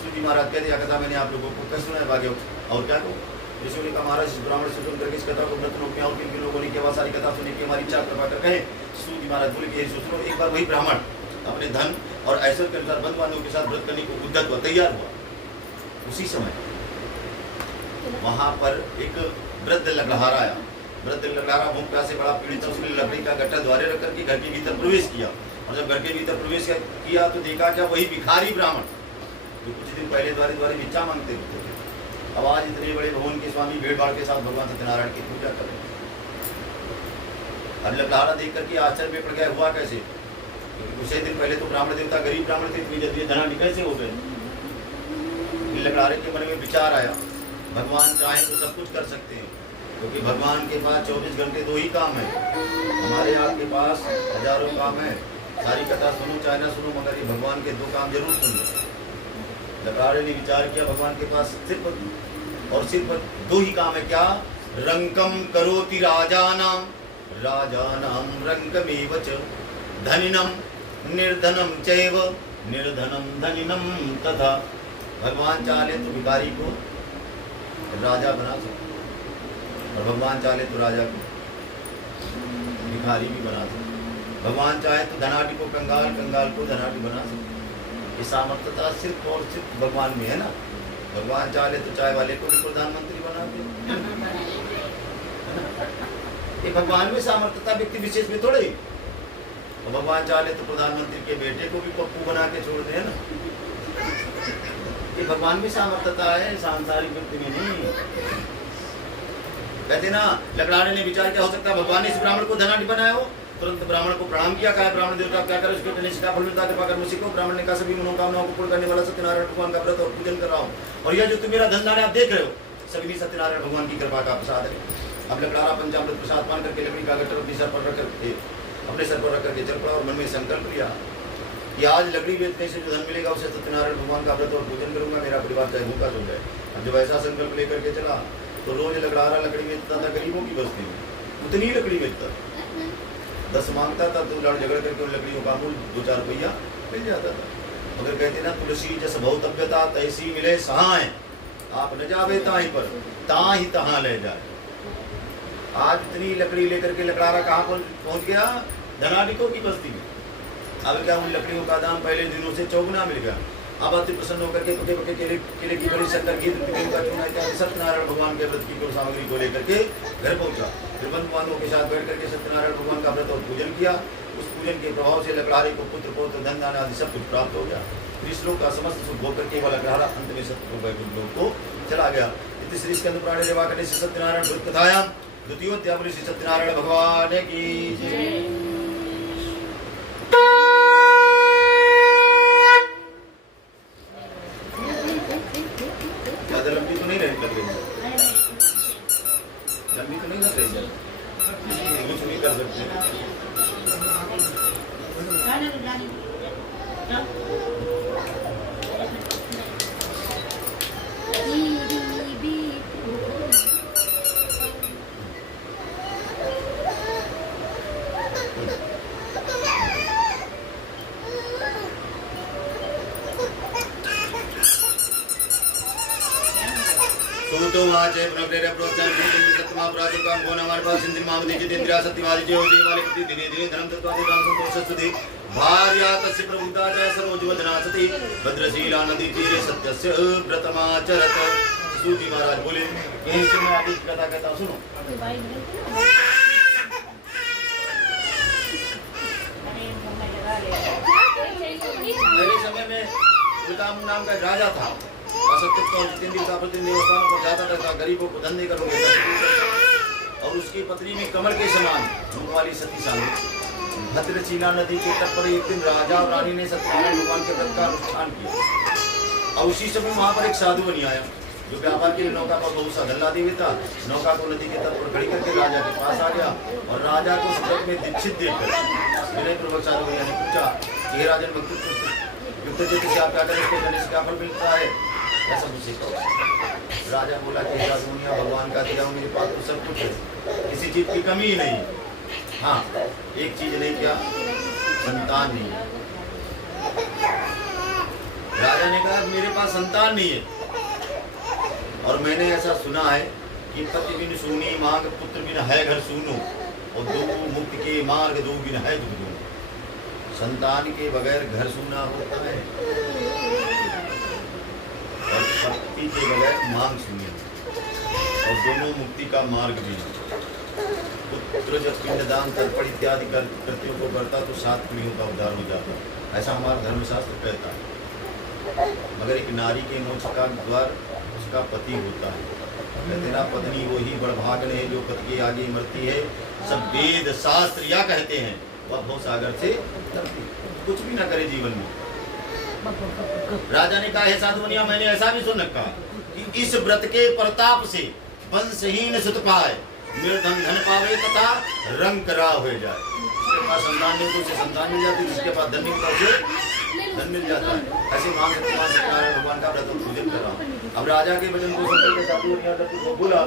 जी महाराज कहते हैं कथा मैंने आप लोगों को कैसे सुनाया भाग्य और क्या कहूँ। ऋषि ने कहा महाराज इस ब्राह्मण से सुन करके इस कथा को व्रत लोग में और किन लोगों ने केवल सारी कथा सुनी कि हमारी इच्छा कृपा कर कहे। जी महाराज बोले कि सुनो, एक बार वही ब्राह्मण अपने धन और ऐश्वर्य के अनुसार बंधु बांधवों के साथ व्रत करने को उद्यत हुआ, तैयार हुआ। उसी समय वहां पर एक वृद्ध लकड़हारा आया। वृद्ध लकड़हारा भूख प्यास से बड़ा पीड़ित था, उसने लकड़ी का गट्ठा द्वारे रख करके घर के भीतर प्रवेश किया। और जब घर के भीतर प्रवेश किया तो देखा क्या, वही भिखारी ब्राह्मण जो कुछ दिन पहले द्वारे भिक्षा मांगते होते थे, अब आज इतने बड़े भवन के स्वामी भीड़ भाड़ के साथ भगवान सत्यनारायण की पूजा कर रहे। अब लकड़हारा देख करके आश्चर्य में पड़ गया, हुआ कैसे, क्योंकि कुछ दिन पहले तो ब्राह्मण देवता गरीब ब्राह्मण थे, इतनी जल्दी धनाढ़ी कैसे हो गए। लकड़हारे के मन में विचार आया, भगवान चाहे तो सब कुछ कर सकते हैं, क्योंकि भगवान के पास 24 घंटे 2 ही काम है। हमारे आपके पास हजारों काम है, सारी कथा सुनो चाहे ना सुनो, मगर ये भगवान के 2 काम जरूर सुन लो। लकड़हारे ने विचार किया, भगवान के पास सिर्फ 2 ही काम है, क्या, रंकम करोति राजानाम राजानाम रंकमेव च धनिनम निर्धनम चैव निर्धनम धनिनम तथा। भगवान चाहे तो भिखारी को राजा बना सकते, और भगवान चाहे तो राजा को भिखारी भी बना सकते। भगवान चाहे तो धनाढ़ी को कंगाल, कंगाल को धनाढ़ी बना सकते। ये सामर्थ्यता सिर्फ और सिर्फ भगवान में है ना। भगवान चाहे तो चाय वाले को भी प्रधानमंत्री बना दे, ये भगवान में सामर्थ्यता व्यक्ति विशेष में थोड़े। और भगवान चाहे तो प्रधानमंत्री के बेटे को भी पप्पू बना के छोड़ दे ना। कि भगवान में सामर्थ्यता है, सांसारिक व्यक्ति में नहीं। कहते ना, लकड़ाने ने विचार क्या हो सकता है, भगवान ने इस ब्राह्मण को धनाढ़ बनाया हो। तुरंत ब्राह्मण को प्रणाम किया, कहा ब्राह्मण देवता क्या करे, उसके करने से क्या फल मिलता है, कृपा कर्म सीखो। ब्राह्मण ने कहा सभी मनोकामनाओं को पूर्ण करने वाला सत्यनारायण भगवान का व्रत और पूजन कर रहा हूँ, और यह जो तुम मेरा धन आप देख रहे हो सभी सत्यनारायण भगवान की कृपा का प्रसाद है। अब लकड़ारा पंचामृत प्रसाद पान करके लकड़ी का गट्टर अपने सर पर रख करके चल पड़ा और मन में संकल्प लिया कि आज लकड़ी बेचने से जो धन मिलेगा उसे सत्यनारायण भगवान का व्रत और पूजन करूंगा, मेरा परिवार चाहे भूखा सो जाए। अब जब ऐसा संकल्प लेकर के चला तो रोज लकड़ारा लकड़ी बेचता था गरीबों की बस्ती में, उतनी लकड़ी बेचता, 10 मांगता था तो लड़ झगड़ करके उन लकड़ियों का मूल 2-4 रुपया मिल जाता था। मगर कहते ना, तुलसी जस बहुतव्यता तैसी मिले सहाय, आप न जावे ताही पर ताही तहाँ ले जाए। आज इतनी लकड़ी लेकर के लकड़ारा कहाँ पहुंच गया, धनाढ्यों की बस्ती में। अब क्या उन लकड़ियों का दाम पहले दिनों से 4 गुना मिल गया। अब अति प्रसन्न होकर के पके पके केले की बड़ी शक्कर की का चूना इत्यादि सत्यनारायण भगवान के व्रत की कुल सामग्री को लेकर के घर पहुंचा। फिर बंधु बांधवों के साथ बैठ करके सत्यनारायण भगवान का व्रत और पूजन किया। उस पूजन के प्रभाव से लकड़ारे को पुत्र पौत्र धन दान आदि सब कुछ प्राप्त हो गया। श्लोक का समस्त सुख भोग करके वाला लकड़ारा अंत में सत्य को चला गया। इति श्री स्कंद पुराणे रेवाकटे से सत्यनारायण व्रत कथायां द्वितीयोध्याय बोले श्री सत्यनारायण भगवान की जय। ज्यादा लंबी तो नहीं लग रही है, लंबी तो नहीं लग रही है, कुछ नहीं कर सकते। तो वाचे पुनप्रेर प्रोत्साहन नीति सत्मा प्राचुर काम को नमर पास सिंधि मामदि जितेंद्रिया सत्यवादी जो देवाले प्रति दिने दिने धर्म तत्वादि राम संतोष सुधि भार्या तस्य प्रभुता जय सरोजवदना सती भद्रशीला नदी तीरे सत्यस्य व्रतमाचरत। सूजी महाराज बोले, यहीं से मैं आगे कथा कहता हूं, सुनो। पहले समय में पितामह नाम का राजा था, देवस्थानों को जाता था, गरीबों को धंधे कर, और उसकी पत्नी में कमल के समान मुख वाली सती साधु। भद्रशीला नदी के तट पर एक दिन राजा और रानी ने सत्यनारायण भगवान के व्रत का अनुष्ठान किया, और उसी समय वहां पर एक साधु बनी आया जो व्यापार के लिए नौका पर बहुत सा धल्ला दे था। नौका को नदी के तट पर खड़ी करके राजा के पास आ गया, और राजा को व्रत में दीक्षित देखकर विनय पूर्वक साधु बनिया ने पूछा, हे राजन युक्त चित्त से आप क्या करें, इसके करने से क्या फल मिलता है, ऐसा मुझसे कहो। राजा बोला कि दुनिया भगवान का दिया मेरे पास तो सब कुछ है, किसी चीज की कमी ही नहीं। हाँ, एक चीज नहीं, क्या, संतान नहीं है। राजा ने कहा मेरे पास संतान नहीं है, और मैंने ऐसा सुना है कि पति बिन सूनी मांग पुत्र बिन है घर सूनो, और दो मुक्त के मार्ग दो बिन है दुख दो। संतान के बगैर घर सूना होता है, और पति के बगैर मांग सुनिए, और दोनों मुक्ति का मार्ग भी। पुत्र जब पिंडदान तर्पण इत्यादि कृत्यों को करता तो 7 पीढ़ियों का उद्धार हो जाता, ऐसा हमारा धर्मशास्त्र कहता है। मगर एक नारी के मोक्ष का द्वार उसका पति होता है। कहते ना, पत्नी वो ही बड़भाग्न है जो पति के आगे मरती है। सब वेद शास्त्र या कहते हैं वह भव सागर से कुछ भी ना करे जीवन में। राजा ने कहा, हे साधु बनिया, मैंने ऐसा भी सुन रखा कि इस व्रत के प्रताप से वंशहीन सुत पाए, निर्धन धन पावे तथा रंग करा हो जाए। जिसके पास संतान नहीं तो उसे संतान मिल जाती, जिसके पास धन नहीं होता उसे धन मिल जाता है। ऐसे मान सत्यनारायण भगवान का व्रत पूजन कर रहा हूँ। अब राजा के वचन को सुनकर के साधु बनिया को बोला,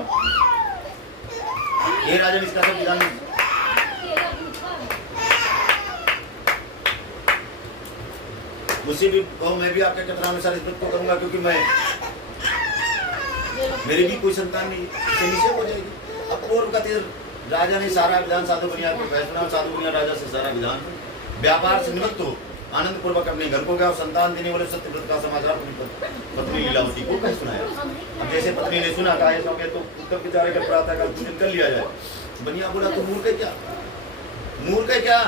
हे राजन, इसका सब विधान मुझसे भी कहो, मैं भी आपके कथनानुसार इस व्रत को करूंगा, क्योंकि मेरी भी कोई संतान नहीं, निषेध हो जाएगी। अब पूर्व का राजा ने सारा विधान साधु बनिया को फैसला, साधु बनिया राजा से सारा विधान व्यापार से निवृत्त हो आनंद पूर्वक अपने घर को गया, और संतान देने वाले सत्यव्रत का समाचार अपनी पत्नी लीलावती को कह सुनाया। अब जैसे पत्नी ने सुना, कहा ऐसा हो गया तो उत्तर विचार कर प्रातः काल पूजन कर लिया जाए। बनिया बोला, तू मूर्ख है क्या, मूर्ख है क्या,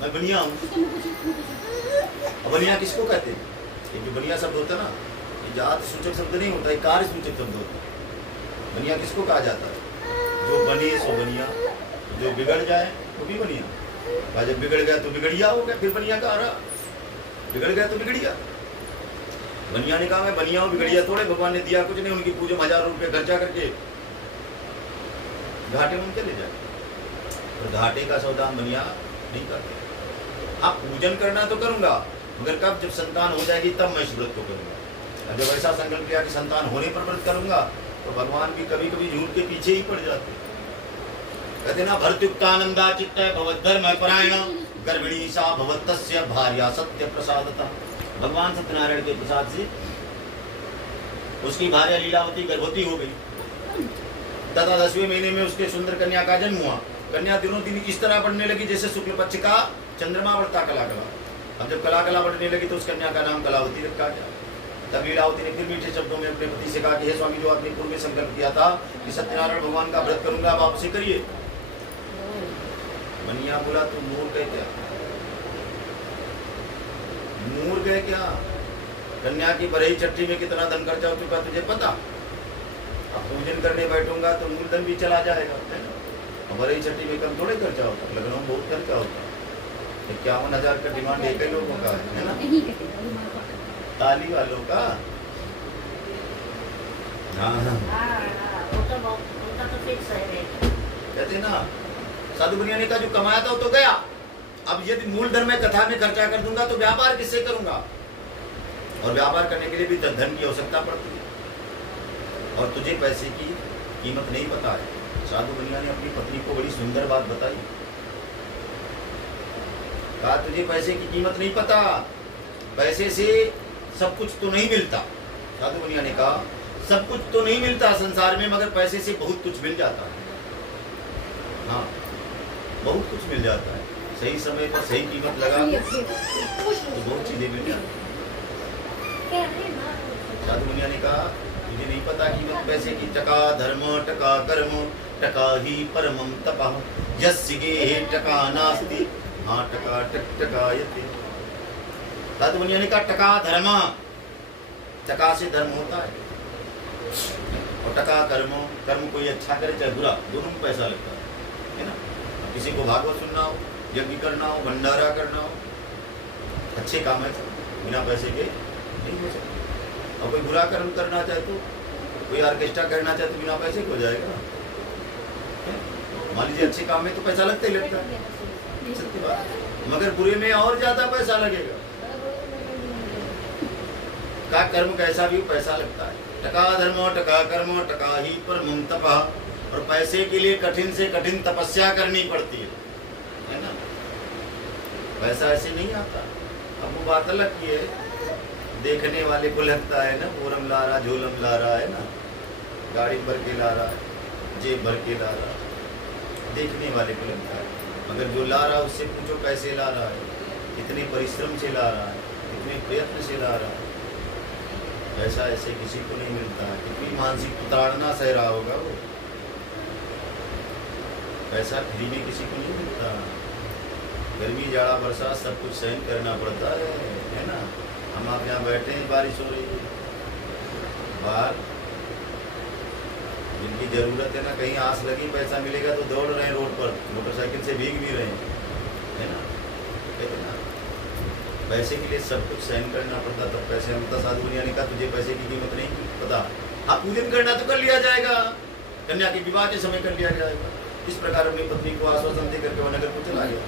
मैं बनिया हूँ। बनिया किसको कहते हैं, ये जो बनिया शब्द होता है ना, ये जात सूचक शब्द नहीं होता, ये कार्य सूचक शब्द होता है। बनिया किसको कहा जाता है? जो बने सो बनिया, जो बिगड़ जाए वो भी बनिया। और जब बिगड़ गया तो बिगड़िया हो गया, फिर बनिया कहा रहा, बिगड़ गया तो बिगड़िया। बनिया ने कहा मैं बनिया हूँ, बिगड़िया थोड़े। भगवान ने दिया कुछ नहीं, उनकी पूजे में 1000 रुपये खर्चा करके घाटे में चले जाए। तो घाटे का सौदा हम बनिया नहीं करते। हाँ, पूजन करना तो करूंगा, मगर कब? जब संतान हो जाएगी तब मैं इस व्रत को करूंगा। और जब ऐसा संकल्प किया कि संतान होने पर व्रत करूंगा, तो भगवान भी कभी कभी झूठ के पीछे ही पड़ जाते। कहते ना, भरतुक्तानंदा चित्त भगवद्धर्म परायण गर्भिणी सा भगवतस्य भार्या सत्य प्रसादता। भगवान सत्यनारायण के प्रसाद से उसकी भार्या लीलावती गर्भवती हो गई तथा 10वें महीने में उसके सुंदर कन्या का जन्म हुआ। कन्या दिनों दिन इस तरह बढ़ने लगी जैसे शुक्ल पक्ष का चंद्रमा बढ़ता कला कला। अब जब कला कला बढ़ने लगी तो उस कन्या का नाम कलावती रखा गया। तब लीलावती ने फिर मीठे शब्दों में अपने पति से कहा कि हे स्वामी, जो आपने पूर्व में संकल्प किया था कि सत्यनारायण भगवान का व्रत करूंगा, अब आप उसे करिए। बनिया बोला, तू मूर्ख है क्या? मूर्ख है क्या? कन्या की बरही चट्टी में कितना धन खर्चा हो चुका तुझे पता? अब पूजन करने बैठूंगा तो मूलधन भी चला जाएगा, है ना? और बरही चट्टी में कम थोड़े खर्चा होता, लखनऊ में बहुत खर्चा होता। 51,000 का डिमांड एक ही लोगों का है ना, ताली वालों का। कहते ना, साधु बनिया ने कहा जो कमाया था वो तो गया, अब यदि मूलधन में कथा में खर्चा कर दूंगा तो व्यापार किससे करूंगा? और व्यापार करने के लिए भी धन की आवश्यकता पड़ती है, और तुझे पैसे की कीमत नहीं पता है। साधु बनिया ने अपनी पत्नी को बड़ी सुंदर बात बताई, कहा तुझे पैसे की कीमत नहीं पता, पैसे से सब कुछ तो नहीं मिलता। साधु बनिया ने कहा सब कुछ तो नहीं मिलता संसार में, मगर पैसे से बहुत कुछ मिल जाता है। हाँ, बहुत कुछ मिल जाता है, सही समय पर सही कीमत लगा तो बहुत चीजें मिल जाती। साधु मुनिया ने कहा तुझे नहीं पता कीमत पैसे की? टका धर्म टका कर्म टका ही परमं तपः यस्य गेहे टका नास्ति हाँ टका टकायते। साधु मुनिया ने कहा टका धर्म, टका से धर्म होता है, और टका कर्म, कर्म कोई अच्छा करे चाहे बुरा, दोनों में पैसा लगता है ना। किसी को भागवत सुनना हो, यज्ञ करना हो, भंडारा करना हो, अच्छे काम है, बिना पैसे के नहीं हो सकते। और कोई बुरा कर्म करना चाहे तो, कोई ऑर्केस्ट्रा करना चाहे तो बिना पैसे के हो जाएगा। मान लीजिए अच्छे काम में तो पैसा लगता ही लगता है, सत्य बात है, मगर बुरे में और ज्यादा पैसा लगेगा। का कर्म कैसा भी पैसा लगता है। टका धर्म टका कर्म टका ही परमं तपः, और पैसे के लिए कठिन से कठिन तपस्या करनी पड़ती है ना। पैसा ऐसे नहीं आता। अब वो बात अलग की है, देखने वाले को लगता है ना पूरम ला रहा, झोलम ला रहा है ना, गाड़ी भर के ला रहा है, जेब भर के ला रहा है, देखने वाले को लगता है। मगर जो ला रहा है उससे पूछो कैसे ला रहा है, कितने परिश्रम से ला रहा है, कितने प्रयत्न से ला रहा है। पैसा ऐसे किसी को नहीं मिलता है, कितनी मानसिक प्रताड़ना सह रहा होगा वो। पैसा फ्री में किसी को नहीं मिलता, गर्मी जाड़ा बरसात सब कुछ सहन करना पड़ता है ना। हम आप यहाँ बैठे हैं, बारिश हो रही है बाहर, जिनकी जरूरत है ना, कहीं आस लगी पैसा मिलेगा तो दौड़ रहे हैं रोड पर, मोटरसाइकिल से भीग भी रहे हैं, है ना। पैसे के लिए सब कुछ सहन करना पड़ता, तब पैसे मिलता। साधु मुनिया ने कहा तुझे पैसे की कीमत नहीं पता। हाँ, पूजन करना तो कर लिया जाएगा, कन्या के विवाह के समय कर लिया जाएगा। इस प्रकार अपनी पत्नी को आश्वासन दे करके वह नगर को चला गया।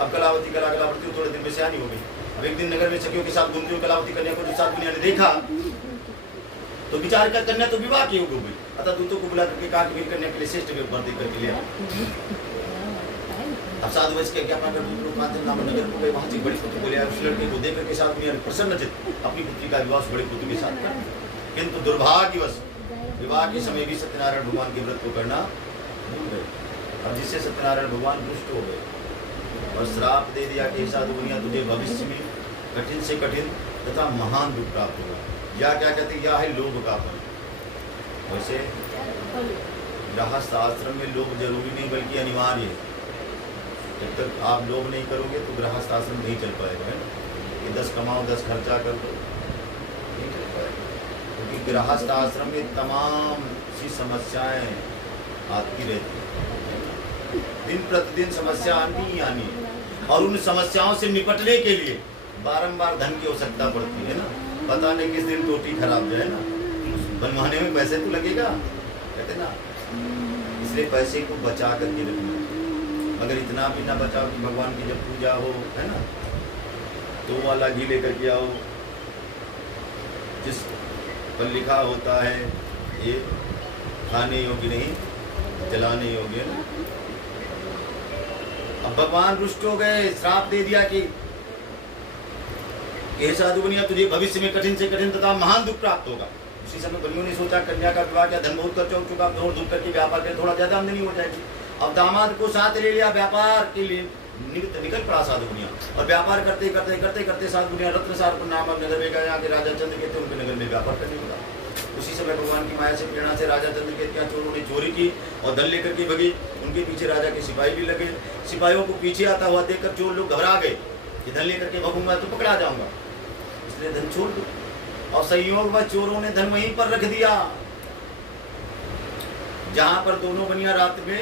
अब कलावती कलावती थोड़े दिन में सियानी हो गई। अब एक दिन नगर में सखियों के साथ घूमते हुए कलावती कन्या को साधु मुनिया ने देखा तो विचार कर कन्या तो विवाह की हो गई। अतः दूतों को बुला करके कहा कि कन्या के लिए श्रेष्ठ वर दे करके लिया। अब साधु वैसे क्या नगर को गए, वहां से बड़ी पुत्री बोले उस लड़के को देख करके साधु मुनिया ने प्रसन्नचित्त अपनी पुत्री का विवाह बड़ी पुत्री के साथ कर। किंतु दुर्भाग्यवश विवाह के समय भी सत्यनारायण भगवान के व्रत को करना भूल गए, और जिससे सत्यनारायण भगवान रुष्ट हो गए और श्राप दे दिया कि साधु मुनिया तुझे भविष्य में कठिन से कठिन तथा महान दुख प्राप्त होगा। या क्या कहते यह है लोभ का फल। वैसे गृहस्थ आश्रम में लोभ जरूरी नहीं बल्कि अनिवार्य है। जब तक आप लोभ नहीं करोगे तो गृहस्थ आश्रम नहीं चल पाएगा, है ना। कि 10 कमाओ 10 खर्चा कर दो, नहीं चल पाएगा। गृहस्थ आश्रम में तमाम सी समस्याएं आती रहती हैं, दिन प्रतिदिन समस्या आनी ही आनी है। और उन समस्याओं से निपटने के लिए बारंबार धन की आवश्यकता पड़ती है ना। पता नहीं किस दिन टोटी खराब जाए ना, बनवाने में पैसे तो लगेगा, कहते ना। इसलिए पैसे को बचा करके रखना। अगर इतना भी ना बचाओ कि भगवान की जब पूजा हो, है ना, तो वाला घी लेकर के आओ जिस पर लिखा होता है ये खाने योग्य नहीं जलाने योग्य ना। अब भगवान रुष्ट हो गए, श्राप दे दिया कि हे साधु बनिया, तुझे भविष्य में कठिन से कठिन तथा महान दुख प्राप्त होगा। उसी समय बनियों ने सोचा कन्या का विवाह किया, धन बहुत खर्च हो चुका, दौड़ धूप करके व्यापार के थोड़ा ज्यादा आमदनी हो जाएगी। अब दामाद को साथ ले लिया, व्यापार के लिए निकल पड़ा साधु बुनिया। और व्यापार करते करते करते करते साधु बुनिया रत्नसार नामक नगर में गया, कि राजा चंद्रकेतु उनके नगर में व्यापार करने लगा। उसी समय भगवान की माया से प्रेरणा से राजा चंद्रकेतु के चोरों ने चोरी की और धन लेकर के भगे। उनके पीछे राजा के सिपाही भी लगे। सिपाहियों को पीछे आता हुआ देखकर चोर लोग घबरा गए कि धन लेकर के भगूंगा तो पकड़ा जाऊंगा, इसलिए धन छोड़ दो। और संयोगवश चोरों ने धन वहीं पर रख दिया जहां पर दोनों बनिया रात में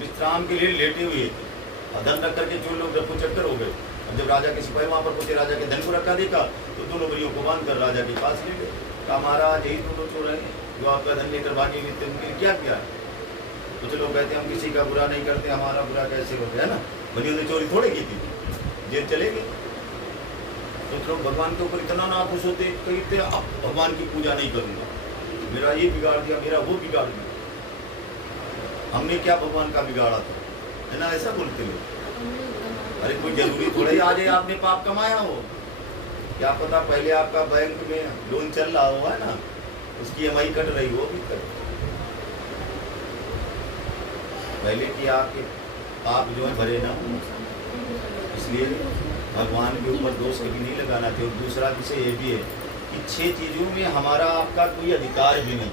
विश्राम के लिए लेटे हुए थे। और धन रख करके चोर लोग रफू चक्कर हो गए। और जब राजा के सिपाही वहां पर पहुंचे, राजा के धन को रखा देखा तो दोनों बनियों को बांध कर राजा के पास ले गए। कहा महाराज यही दोनों चोर हैं जो आपका धन लेकर भागे हुए थे, उनके क्या किया है? कुछ लोग कहते हैं हम किसी का बुरा नहीं करते, हमारा बुरा कैसे होता है ना। बनियों ने चोरी थोड़े की थी, जेल चले गए। तो लोग भगवान के ऊपर इतना ना खुश होते, कहते अब भगवान की पूजा नहीं करूंगा, मेरा ये बिगाड़ दिया, मेरा वो बिगाड़ दिया। हमने क्या भगवान का बिगाड़ा था, है ना, ऐसा बोलते लोग। अरे कोई जरूरी थोड़ा ही आज आपने पाप कमाया हो, क्या पता पहले आपका बैंक में लोन चल रहा हो, है ना, उसकी EMI कट रही हो अभी तक। पहले की आपके पाप जो है भरे ना, इसलिए भगवान के ऊपर दोष कभी नहीं लगाना चाहिए। और दूसरा विषय ये भी है कि 6 चीजों में हमारा आपका कोई अधिकार भी नहीं।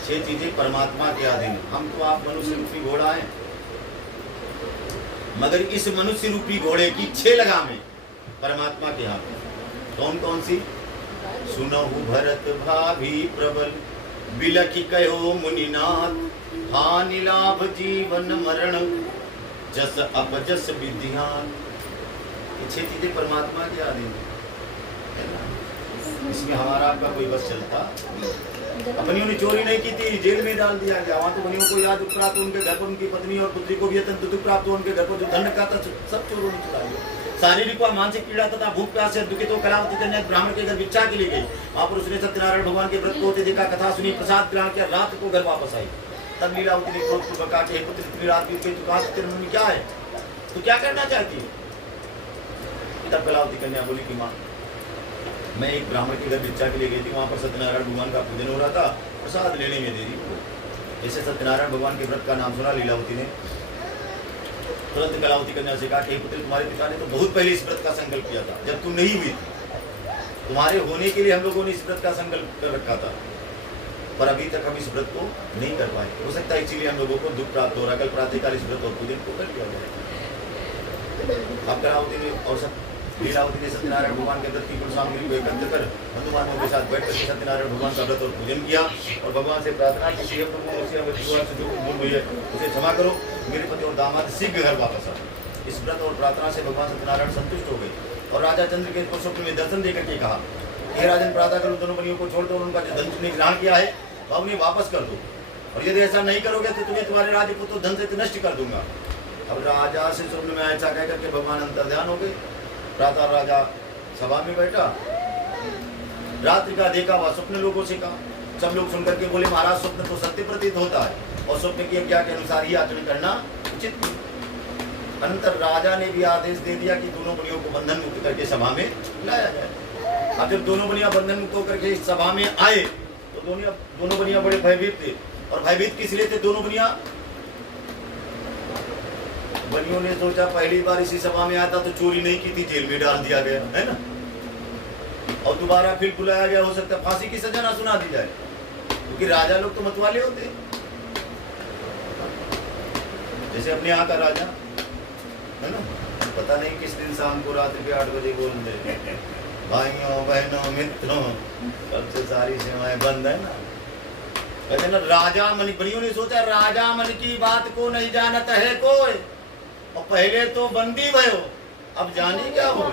6 चीजें परमात्मा के अधीन। हम तो आप मनुष्य रूपी घोड़ा है, मगर इस मनुष्य रूपी घोड़े की 6 लगामें परमात्मा के हाथ। कौन कौन सी? सुनहु भरत भाभी प्रबल, बिलखि कहो मुनिनाथ, हानि लाभ जीवन मरण, जस अपजस विद्यान। 6 चीजें परमात्मा के अधीन है ना। इसमें हमारा आपका कोई बस चलता। अपनियों ने चोरी नहीं की थी, जेल में डाल दिया गया। वहां तो बनियों को याद दुख प्राप्त, उनके घर पर उनकी पत्नी और पुत्री को भी अत्यंत दुख प्राप्त हुआ। उनके घर पर जो धन रखा था सब चोरों ने चुरा लिया। शारीरिक व मानसिक पीड़ा तथा भूख प्यास से दुखित हो कलावती कन्या ब्राह्मण के घर भिक्षा के लिए गई। वहां पर उसने सत्यनारायण भगवान के व्रत को होते देखा, कथा सुनी, प्रसाद ग्रहण किया, रात को घर वापस आई। तब लीलावती ने क्रोध पूर्वक कहा कि पुत्र इतनी रात की तू कहां से, तेरे मन में क्या है, तू क्या करना चाहती है? तब कलावती कन्या बोली कि माँ मैं एक ब्राह्मण के घर भिक्षा के लिए गई थी, वहां पर सत्यनारायण भगवान का पूजन हो रहा था, प्रसाद लेने में देरी हो। जैसे सत्यनारायण भगवान के व्रत का नाम सुना लीलावती ने, तुरंत कलावती कन्या से कहा कि पुत्र तुम्हारे पिता ने तो बहुत पहले इस व्रत का संकल्प किया था, जब तुम नहीं हुई थी। तुम्हारे होने के लिए हम लोगों ने इस व्रत का संकल्प कर रखा था, पर अभी तक हम इस व्रत को नहीं कर पाए। हो सकता है इसीलिए हम लोगों को दुख प्राप्त हो रहा। कल प्रातःकाल इस व्रत और पूजन को कर लिया जाए। अब कलावती ने और लीलावती ने सत्यनारायण भगवान के व्रत की कुल सामग्री को एकत्र कर बंधुबांधवों के साथ बैठ कर सत्यनारायण भगवान का व्रत और पूजन किया और भगवान से प्रार्थना की कि जो भूल हुई है उसे क्षमा करो, मेरे पति और दामाद शीघ्र घर वापस आ। इस व्रत और प्रार्थना से भगवान सत्यनारायण संतुष्ट हो गए और राजा चंद्रकेतु को स्वप्न में दर्शन देकर के कहा, हे राजन, प्रातः कर दोनों बनियों को छोड़ दो, उनका जो धन तुमने ग्रहण किया है वह उन्हें वापस कर दो, और यदि ऐसा नहीं करोगे तो तुम्हें तुम्हारे राज्य को तो धन से नष्ट कर दूंगा। अब राजा से स्वप्न में ऐसा कहकर के भगवान अंतर्ध्यान हो गए। प्रातः राजा सभा में बैठा, रात्रि का देखा हुआ स्वप्न लोगों से कहा। सब लोग सुनकर के बोले, महाराज स्वप्न तो सत्य प्रतीत होता है और स्वप्न की आज्ञा के अनुसार ही आचरण करना उचित नहीं। अनंतर राजा ने भी आदेश दे दिया कि दोनों बनियों को बंधन मुक्त करके सभा में लाया जाए। अब जब दोनों बनिया बंधन मुक्त होकर के सभा में आए तो दोनों बनिया बड़े भयभीत थे। और भयभीत किस लिए थे दोनों बनियों ने सोचा पहली बार इसी सभा में आता तो चोरी नहीं की थी, जेल में डाल दिया गया है ना, और दोबारा फिर बुलाया गया, हो सकता फांसी की सजा ना सुना दी जाए, क्योंकि राजा लोग तो मतवाले होते। जैसे अपने यहाँ का राजा है ना, पता नहीं किस दिन शाम को रात्रि के 8 बजे बोल दे भाइयों बहनों मित्रों, सबसे सारी सेवाएं बंद है ना। कहते ना राजा मन, बनियों ने सोचा राजा मन की बात को नहीं जानत है कोई, और पहले तो बंदी भयो, अब जाने क्या हो,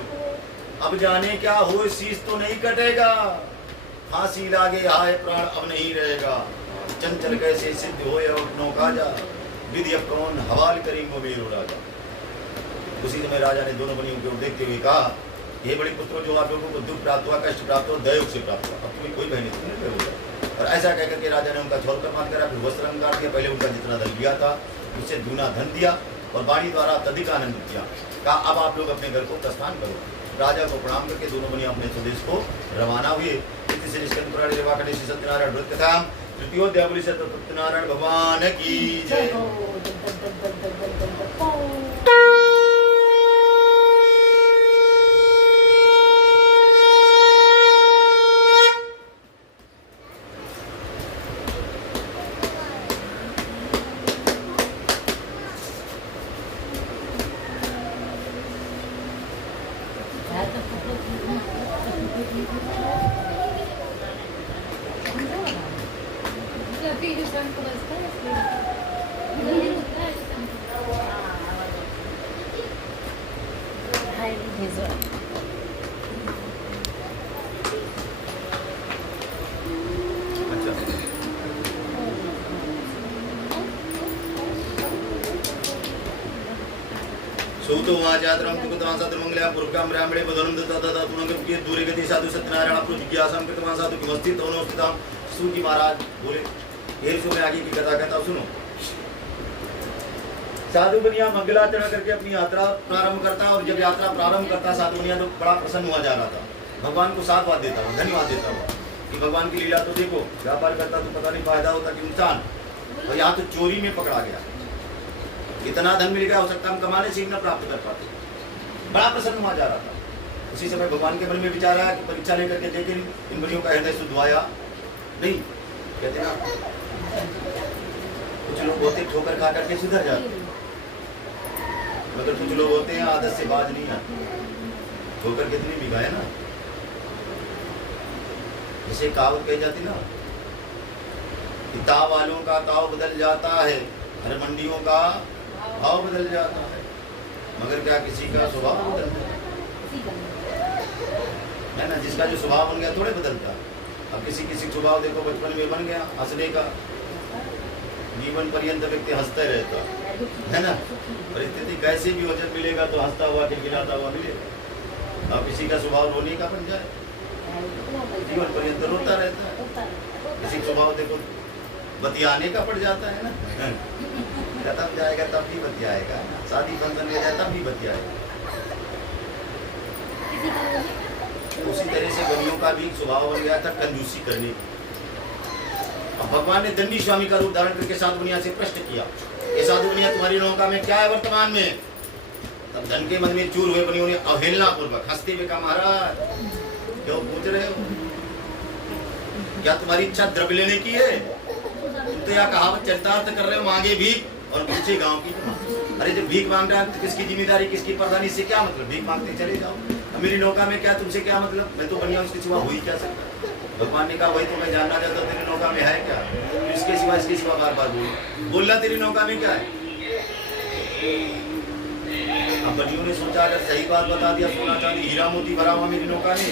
अब जाने क्या हो, शीश तो नहीं कटेगा, फांसी लागे हाय प्राण अब नहीं रहेगा, चंचल कैसे सिद्ध हो या नौका जा, विधि अब कौन हवाल करेंगे वीर राजा। उसी समय राजा ने दोनों बनियों को देखते हुए कहा, ये बड़े पुत्रों, जो आप लोगों को दुख प्राप्त हुआ, कष्ट प्राप्त हुआ, दयोग से प्राप्त हुआ, अब तुम्हें कोई बहनी तो नहीं होगा। और ऐसा कहकर के राजा ने उनका छोड़ कर मान करा, फिर वस्त्र अलंकार दिया, पहले उनका जितना धन लिया था उससे दूना धन दिया, और वाणी द्वारा अत्यधिक आनंद दिया। कहा अब आप लोग अपने घर को प्रस्थान करो। राजा को प्रणाम करके दोनों बनियां अपने स्वदेश को रवाना हुए। सत्यनारायण व्रत कथा तृतीयोध्याय सत्यनारायण भगवान की जय। सूतो वाचात्रं कुतवां सत्रमंगलया पुरकां ब्राह्मणे बदनं दत्ता तुनंग के दूरे गति साधु सत्यनारायण अपने जिज्ञासा कृतवां साधु किमस्ति तवनो स्थितां। सूजी महाराज बोले, ये सुबह आगे की कथा कहता सुनो। साधु बनिया मंगलाचरण करके अपनी यात्रा प्रारंभ करता, और जब यात्रा प्रारंभ करता साधु बनिया तो बड़ा प्रसन्न हुआ जा रहा था, भगवान को साधुवाद देता हुआ, धन्यवाद देता हुआ कि भगवान की लीला तो देखो, व्यापार करता तो पता नहीं फायदा होता कि नुकसान, और यहाँ तो चोरी में पकड़ा गया, इतना धन मिल गया, हो सकता हम कमाने से ही न प्राप्त कर पाते, बड़ा प्रसन्न हुआ जा रहा था। उसी समय भगवान के मन में विचार आया कि परीक्षा लेकर के देखें इन बनियों का हृदय शुद्ध हुआ नहीं। कहते ना कुछ लोग होते ठोकर खा करके सुधर जाते, मगर कुछ लोग होते हैं आदत से बाज नहीं आते, ठोकर कितनी भी खाए ना, जैसे कहावत कही जाती ना, किताब वालों का ताव बदल जाता है, हर मंडियों का भाव बदल जाता है, मगर क्या किसी का स्वभाव बदल जाता है ना। जिसका जो स्वभाव बन गया थोड़े बदलता। अब किसी किसी स्वभाव देखो बचपन में बन गया हंसने का, जीवन पर्यंत व्यक्ति हंसता रहता है ना, परिस्थिति कैसे भी हो, जब मिलेगा तो हंसता हुआ खिलखिलाता हुआ मिलेगा। अब किसी का स्वभाव रोने का बन जाए, जीवन पर्यंत रोता रहता है। किसी स्वभाव देखो बतियाने का पड़ जाता है ना, खत्म जाएगा तब भी बतियाएगा, शादी फंक्शन में जाए तब भी बतियाएगा। उसी तरह से गनियों का भी स्वभाव बन गया था कंजूसी करने की। अब भगवान ने दंडी स्वामी का रूप धारण करके साधु बनिया से प्रश्न किया, ये साधु बनिया तुम्हारी नौका में क्या है वर्तमान में। तब धन के मन में चूर हुए बनियों ने अवहेलना पूर्वक हंसते हुए कहा, महाराज क्यों पूछ रहे हो, क्या तुम्हारी इच्छा द्रव्य लेने की है। तुम तो यह कहावत चरितार्थ कर रहे हो, मांगे भीख और पूछे गांव की। अरे जब भीख मांग रहा है तो किसकी जिम्मेदारी किसकी प्रधानी, इससे क्या मतलब, भीख मांगते चले जाओ। मेरी नौका में क्या, तुमसे क्या मतलब, मैं तो बनिया उसके सिवा हो ही क्या सकता। भगवान ने कहा वही तो मैं जानना चाहता हूँ, तेरी नौका में है क्या, तो इसके सिवा बार बार बोलना तेरी नौका में क्या है। अब बनियों ने सोचा अगर सही बात बता दिया, सोना चांदी हीरा मोती भरा हुआ मेरी नौका में,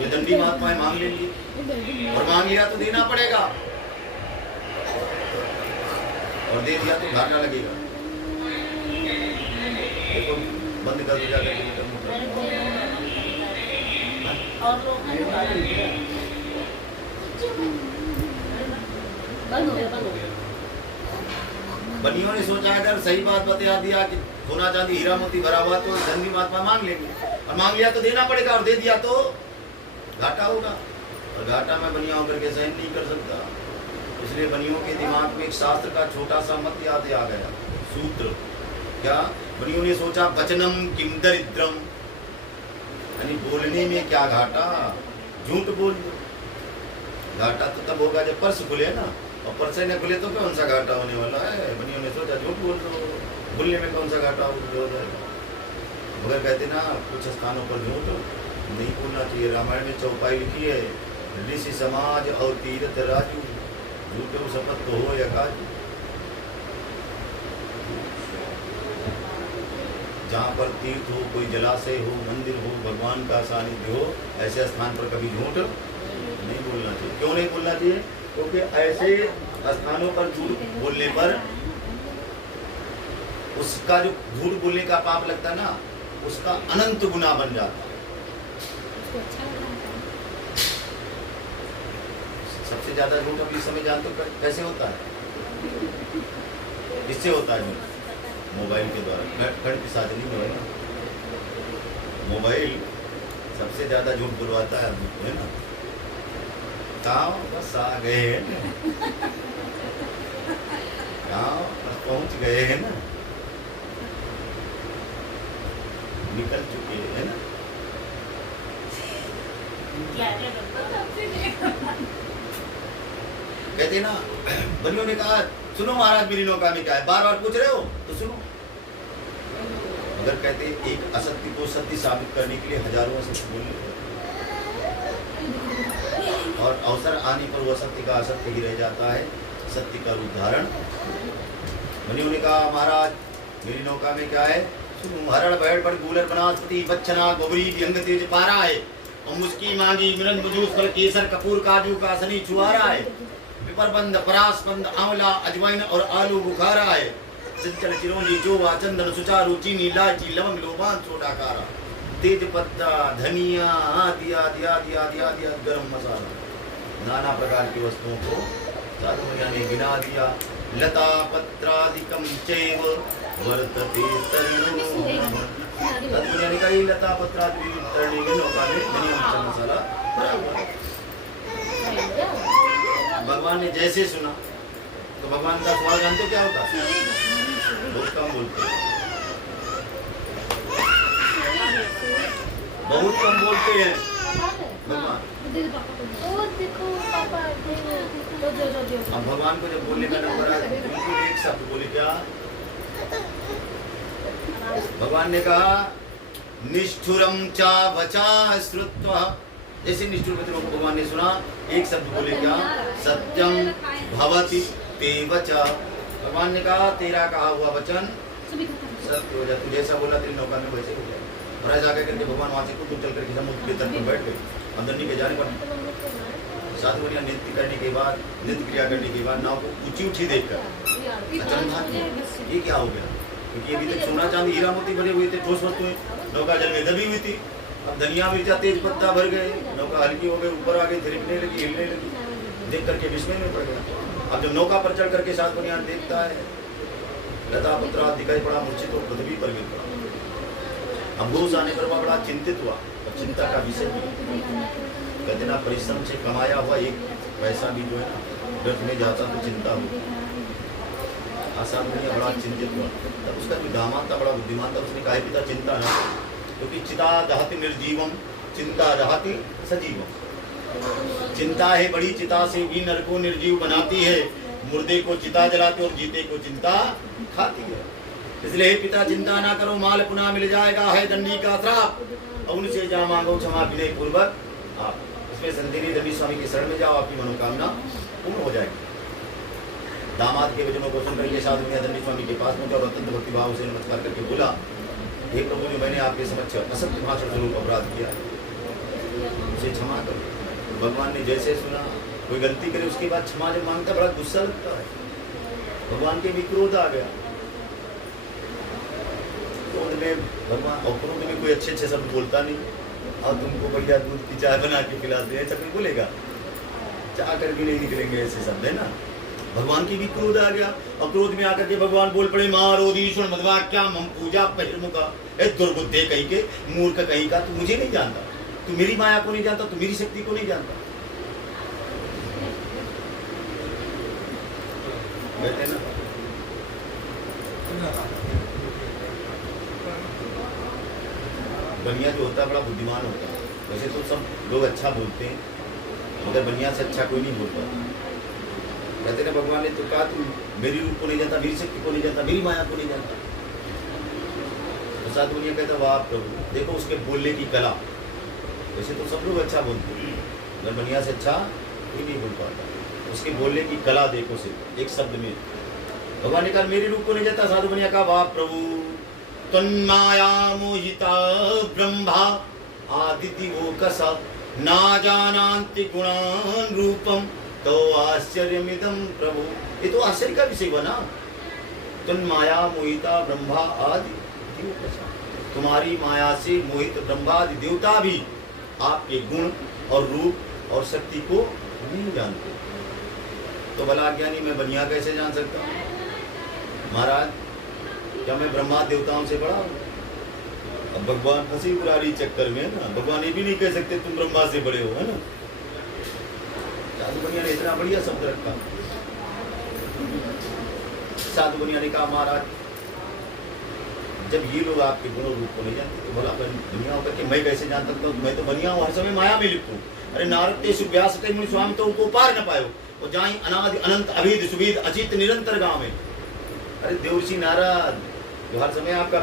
ये दंडी महात्माएं मांग लेंगी, और मांग लिया तो देना पड़ेगा, और दे दिया तो घाटा लगेगा। देखो बंद कर दिया और लोग हैं जो बंद हो गया। बनियों ने सोचा अगर सही बात बता दिया कि सोना चांदी हीरा मोती भरा हुआ तो धनी महात्मा मांग लेंगे, और मांग लिया तो देना पड़ेगा, और दे दिया तो घाटा होगा, और घाटा में बनिया होकर के सहन नहीं कर सकता। इसलिए बनियों के दिमाग में एक शास्त्र का छोटा सा मत याद आ गया, सूत्र क्या। बनियों ने सोचा वचनम किम दरिद्रम, यानी बोलने में क्या घाटा, झूठ बोल दो, घाटा तो तब होगा जब पर्स खुले ना, और पर्स न खुले तो कौन सा घाटा होने वाला है। बनियों ने सोचा झूठ बोल दो, बोलने में कौन सा घाटा हो जाएगा। मगर कहते ना कुछ स्थानों पर झूठ नहीं बोलना चाहिए। रामायण में चौपाई लिखी है, ऋषि समाज और तीर्थ राजू, झूठे शपथ तो हो या काजू। जहाँ पर तीर्थ हो, कोई जलाशय हो, मंदिर हो, भगवान का सानिध्य हो, ऐसे स्थान पर कभी झूठ नहीं बोलना चाहिए। क्यों नहीं बोलना चाहिए? क्योंकि ऐसे स्थानों पर झूठ बोलने पर उसका जो झूठ बोलने का पाप लगता है ना, उसका अनंत गुना बन जाता है। सबसे ज्यादा झूठ अभी इस समय जानते हो कैसे होता है? इससे होता है मोबाइल के द्वारा। खंड की साधनी में है ना, मोबाइल सबसे ज्यादा झूठ बुलवाता है आदमी को, है ना। गाँव बस आ गए हैं ना, गाँव बस पहुंच गए हैं ना, निकल चुके हैं ना। कहते ना, बनियों ने कहा सुनो महाराज मेरी नौका में क्या है, बार बार पूछ रहे हो तो सुनो। अगर कहते एक असत्य को सत्य साबित करने के लिए हजारों असत्य बोलने, और अवसर आने पर वह सत्य का असत्य ही रह जाता है, सत्य का रूप धारण। बनियों ने कहा महाराज मेरी नौका में क्या है, हरण बैठ पर गूलर बनास्पति बच्चना गोबरी अंग तेज पारा है, और मुस्की मांगी मिलन मुजूस फल केसर कपूर काजू का सनी छुआरा है, पिपरबंद परासबंद आंवला अजवाइन और आलू बुखारा है, चंचल चिरौंजी जोवा चंदन सुचारू चीनी इलायची लवंग लोबान छोटाकारा, तेज पत्ता धनिया दिया दिया दिया दिया दिया गरम मसाला, नाना प्रकार की वस्तुओं को साधु मुनियों ने गिना दिया। लता पत्रादिकम चैव वर्तते तरणो, ने कहा लता पत्रादि तरणी की नौका में धनिया मिर्चा मसाला भरा हुआ है। भगवान ने जैसे सुना तो भगवान का स्वाद जानते क्या होता है? बहुत कम बोलते हैं, बहुत कम बोलते हैं भगवान। अब भगवान को जब बोलने का नंबर आया बिल्कुल एक शब्द बोले क्या? भगवान ने कहा निष्ठुरम चा वचा श्रुत्वा, जैसे निष्ठुर वचनों को भगवान ने सुना एक शब्द बोले क्या? सत्यम भवति ते वचा। भगवान ने कहा तेरा कहा हुआ वचन सत्य हो जाए, तू जैसा बोला तेरी नौका में वैसे हो जाए। और ऐसा करके भगवान वहां से खुद चल करके समुद्र के तट पर बैठ गए। अंदर नहीं के जाने पर साधु मुनियां नृत्य करने के बाद, नृत्य क्रिया करने के बाद नाव को ऊंची ऊंची देखकर अचंभा ये क्या हो गया? क्योंकि अभी तक सोना चांदी हीरा मोती भरे हुए थे, ठोस वस्तुएं, नौका जल में दबी हुई थी। अब धनिया मिर्चा तेज पत्ता भर गए, नौका हल्की हो गई, ऊपर आगे थिरकने लगी, हिलने लगी, देख करके विस्मय में पड़ गया। अब जब नौका पर चढ़ करके साधु मुनियां देखता है लता पत्रा दिखाई पड़ा, मूर्छित तो पृथ्वी पर गिर पड़ा। अब होश आने पर वह बड़ा चिंतित हुआ और चिंता का विषय भी कहते ना परिश्रम से कमाया हुआ एक पैसा भी जो है ना व्यर्थ में जाता तो चिंता हुई। आसान में बड़ा चिंतित हुआ। तब उसका जो दामाद था बड़ा बुद्धिमान था, उसने कहा पिता चिंता न, क्योंकि चिता दहति निर्जीवम चिंता रहति सजीवम। चिंता है बड़ी चिता से भी नर को निर्जीव बनाती है, मुर्दे को चिता जलाती और जीते को चिंता खाती है। इसलिए हे पिता चिंता ना करो, माल पुनः मिल जाएगा, है दंडी का श्राप, और उनसे जा मांगो क्षमा विनय पूर्वक आप। इसमें संदिनी दंडी स्वामी की शरण में जाओ, आपकी मनोकामना पूर्ण हो जाएगी। दामाद के वचनों को सुनकर के साधु ने दंडी स्वामी के पास पहुंचा और अत्यंत भक्ति भाव से नमस्कार करके बोला, हे प्रभु जी मैंने आपके समक्ष असत्य भाषण स्वरूप अपराध किया, उसे क्षमा करो। भगवान ने जैसे सुना, कोई गलती करे उसके बाद क्षमा जब मांगता बड़ा गुस्सा लगता है। भगवान के भी क्रोध आ गया। क्रोध में भगवान, और क्रोध में कोई अच्छे अच्छे शब्द बोलता नहीं, और तुमको बढ़िया दूध की चाय बना के खिलाते हैं, ऐसा कोई बोलेगा? चाह कर भी नहीं निकलेंगे ऐसे शब्द, है ना। भगवान की भी क्रोध आ गया, और क्रोध में आकर के भगवान बोल पड़े मारोदीश्वर मधवा क्या मम पूजा पहिर्मुखा, ए दुर्बुद्धे कहीं के, मूर्ख कहीं का, तू मुझे नहीं जानता, तू मेरी माया को नहीं जानता, तू मेरी शक्ति को नहीं जानता। कहते ना बनिया जो होता है बड़ा बुद्धिमान होता है। वैसे तो सब लोग अच्छा बोलते हैं, मगर बनिया से अच्छा कोई नहीं बोलता। कहते ना भगवान ने तो कहा तू मेरी रूप को नहीं जानता, मेरी शक्ति को नहीं जानता, मेरी माया को नहीं जानता। तो साधु बनिया कहता वाह प्रभु, देखो उसके बोलने की कला, वैसे तो सब लोग अच्छा बोलते हैं, मगर बनिया से अच्छा कोई नहीं बोल पाता। उसके बोलने की कला देखो सिर्फ एक शब्द में। भगवान ने कहा मेरे रूप को नहीं जाता। साधु बनिया कहा वाह प्रभु, तन्माया मोहिता ब्रह्मा आदिति वो कसा ना जानांति गुणान रूपम तो आश्चर्यमिदं प्रभु। ये तो आश्चर्य का विषय बना। तन्माया मोहिता ब्रह्मा आदि देव कसा, तुम्हारी माया से मोहित ब्रह्मा आदि देवता भी आपके गुण और रूप और शक्ति को नहीं जानते। तो भला ज्ञानी मैं बनिया कैसे जान सकता हूँ? महाराज क्या मैं ब्रह्मा देवताओं से बड़ा हूँ? अब भगवान फंसी पुरानी चक्कर में ना, भगवान ये भी नहीं कह सकते तुम ब्रह्मा से बड़े हो, है ना। साधु बनिया ने इतना बढ़िया शब्द रखा। साधु बनिया ने कहा महाराज जब ये लोग आपके गुण रूप को नहीं जानते तो भला मैं दुनिया होकर के मैं कैसे जान सकता हूँ? मैं तो बनिया हूँ, हर समय माया में लिप्त हूँ। अरे नारद व्यास मुनि स्वामी तो उनको पार न पायो और जाई अनादि अनंत अभेद सुभेद अचित निरंतर गाँव में। अरे देवर्षि नारद जो हर समय आपका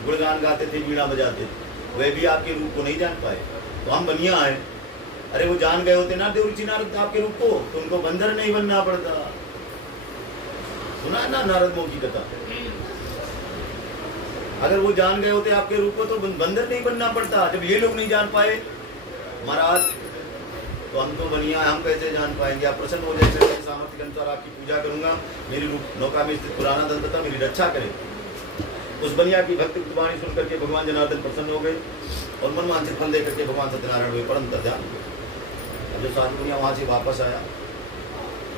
गुणगान गाते थे, बीड़ा बजाते थे, वह भी आपके रूप को नहीं जान पाए। तो हम बनिया हैं। अरे वो जान गए होते ना देवर्षि नारद आपके रूप को तो उनको बंदर नहीं बनना पड़ता। सुना है ना नारद मोह की कथा? अगर वो जान गए होते आपके रूप को तो बंदर नहीं बनना पड़ता। जब ये लोग नहीं जान पाए महाराज तो हम तो बनिया, हम कैसे जान पाएंगे? आप प्रसन्न हो जाए, सामर्थ्य के अनुसार आपकी पूजा करूंगा, मेरी नौका में स्थित पुराना दंतता मेरी रक्षा करे। उस बनिया की भक्ति वाणी सुन करके भगवान जनार्दन प्रसन्न हो गए और मनवांछित फल दे करके भगवान सत्यनारायण हुए परम ध्यान। जब साधु बनिया वहां से वापस आया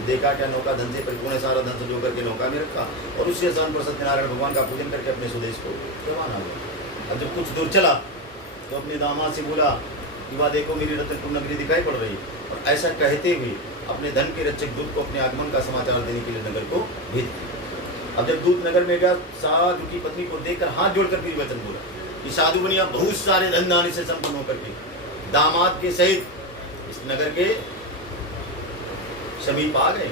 देखा क्या नौका धन से परिपूर्ण, सारा धन संजो करके नौका में रखा और उससे स्थान पर सत्यनारायण भगवान का पूजन करके अपने स्वदेश को रवाना हुआ। अब जब कुछ दूर चला तो अपने दामाद से बोला कि वाह देखो मेरी रत्नपुर नगरी दिखाई पड़ रही। और ऐसा कहते हुए अपने धन के रक्षक दूत को अपने आगमन का समाचार देने के लिए नगर को भेज दिया। अब जब दूत नगर में गया साधु की पत्नी को देखकर हाथ जोड़कर फिर वचन बोला कि साधु बनिया बहुत सारे धन दानी से संपन्न होकर के दामाद के सहित इस नगर के समीप आ गए।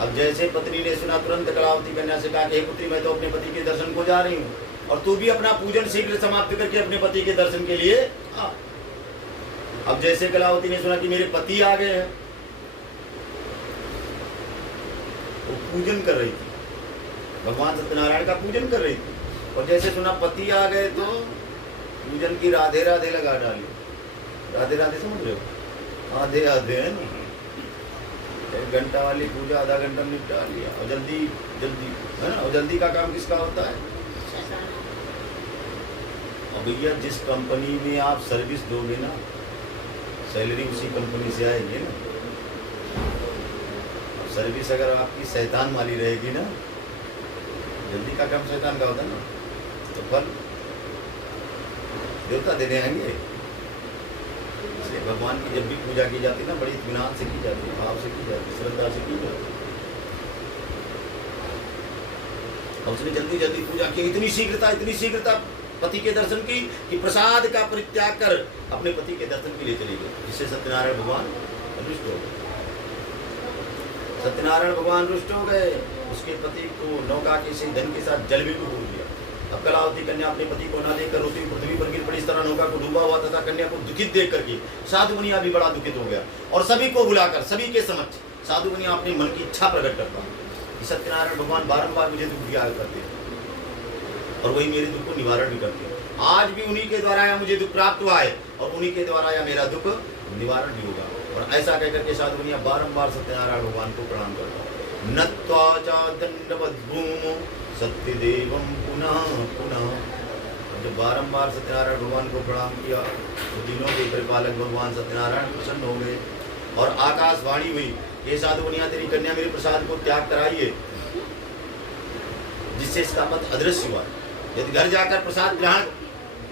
अब जैसे पत्नी ने सुना तुरंत कलावती कन्या से कहा कि हे पुत्री मैं तो अपने पति के दर्शन को जा रही हूँ और तू भी अपना पूजन शीघ्र समाप्त करके अपने पति के दर्शन के लिए आ। अब जैसे कलावती ने सुना कि मेरे पति आ गए हैं, वो पूजन कर रही थी, भगवान सत्यनारायण का पूजन कर रही थी और जैसे सुना पति आ गए तो पूजन की राधे राधे लगा डाली। राधे राधे समझ रहे हो? आधे आधे है ना, 1 घंटा वाली पूजा आधा घंटा निपटा लिया और जल्दी जल्दी है ना। और जल्दी का काम किसका होता है? और भैया जिस कंपनी में आप सर्विस दोगे ना सैलरी उसी कंपनी से आएगी ना। सर्विस अगर आपकी शैतान वाली रहेगी ना, जल्दी का काम शैतान का होता है ना, तो फल देवता देने आएंगे। इसलिए भगवान की जब भी पूजा की जाती है ना बड़ी इत्मीनान से की जाती है, भाव से की जाती है, श्रद्धा से की जाती है। और उसने जल्दी जल्दी पूजा की, इतनी शीघ्रता पति के दर्शन की कि प्रसाद का परित्याग कर अपने पति के दर्शन के लिए चली गई, जिससे सत्यनारायण भगवान रुष्ट हो गए। सत्यनारायण भगवान रुष्ट हो गए, उसके पति को नौका के से धन के साथ जल में डूब दिया। अब कलावती कन्या अपने पति को न देखकर रोती पृथ्वी पर गिर पड़ी। इस तरह नौका को डूबा हुआ तथा कन्या को दुखित देख करके साधु मुनिया भी बड़ा दुखित हो गया और सभी को बुलाकर सभी के समक्ष साधु मुनिया अपने मन की इच्छा प्रकट करता कि सत्यनारायण भगवान बारंबार मुझे दुख दिया करते हैं और वही मेरे दुख को निवारण भी करते हैं। आज भी उन्हीं के द्वारा या मुझे दुख प्राप्त हुआ है और उन्हीं के द्वारा या मेरा दुख निवारण भी होगा। और ऐसा कहकर के साधु मुनिया बारंबार सत्यनारायण भगवान को प्रणाम करता। नत्वा च दंडवत भूमो सत्यदेवम पुनः पुनः। जब बारंबार सत्यनारायण भगवान को प्रणाम किया तो दिनों के परिपालक भगवान सत्यनारायण प्रसन्न हो गए और आकाशवाणी हुई, ये साधु मुनिया तेरी कन्या मेरे प्रसाद को त्याग कराइए, जिससे इसका पद अदृश्य हुआ। यदि घर जाकर प्रसाद ग्रहण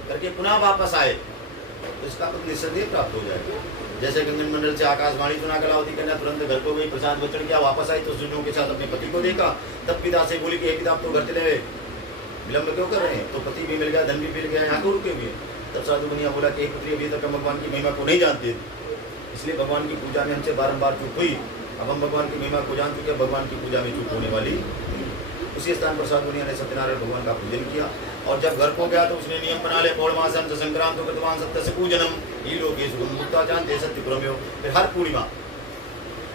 करके पुनः वापस आए तो इसका पद निस्संदेह प्राप्त हो जाएगा। जैसे गंगन मंडल से आकाशवाणी सुना कलावती कन्या तुरंत घर को गई, प्रसाद वचन किया, वापस आई तो सुजनों के साथ अपने पति को देखा। तब पिता से बोली कि हे पिता आप तो घर चले गए, विलम्ब क्यों कर रहे हैं? तो पति भी मिल गया, धन भी मिल गया, यहाँ को रुके हुए। तब साधु मुनिया बोला कि पुत्री अभी तक हम भगवान की महिमा को नहीं जानते, इसलिए भगवान की पूजा में हमसे बारंबार चूक हुई। अब हम भगवान की महिमा को जान चुके, भगवान की पूजा में चूक होने वाली। उसी स्थान पर साधु मुनिया ने सत्यनारायण भगवान का पूजन किया और जब घर को गया तो उसने नियम बना ले पौर्णमासम से संक्रांत कृतवान सत्य से पूजनम ये लोग मुक्ता जानते सत्य हो। फिर हर पूर्णिमा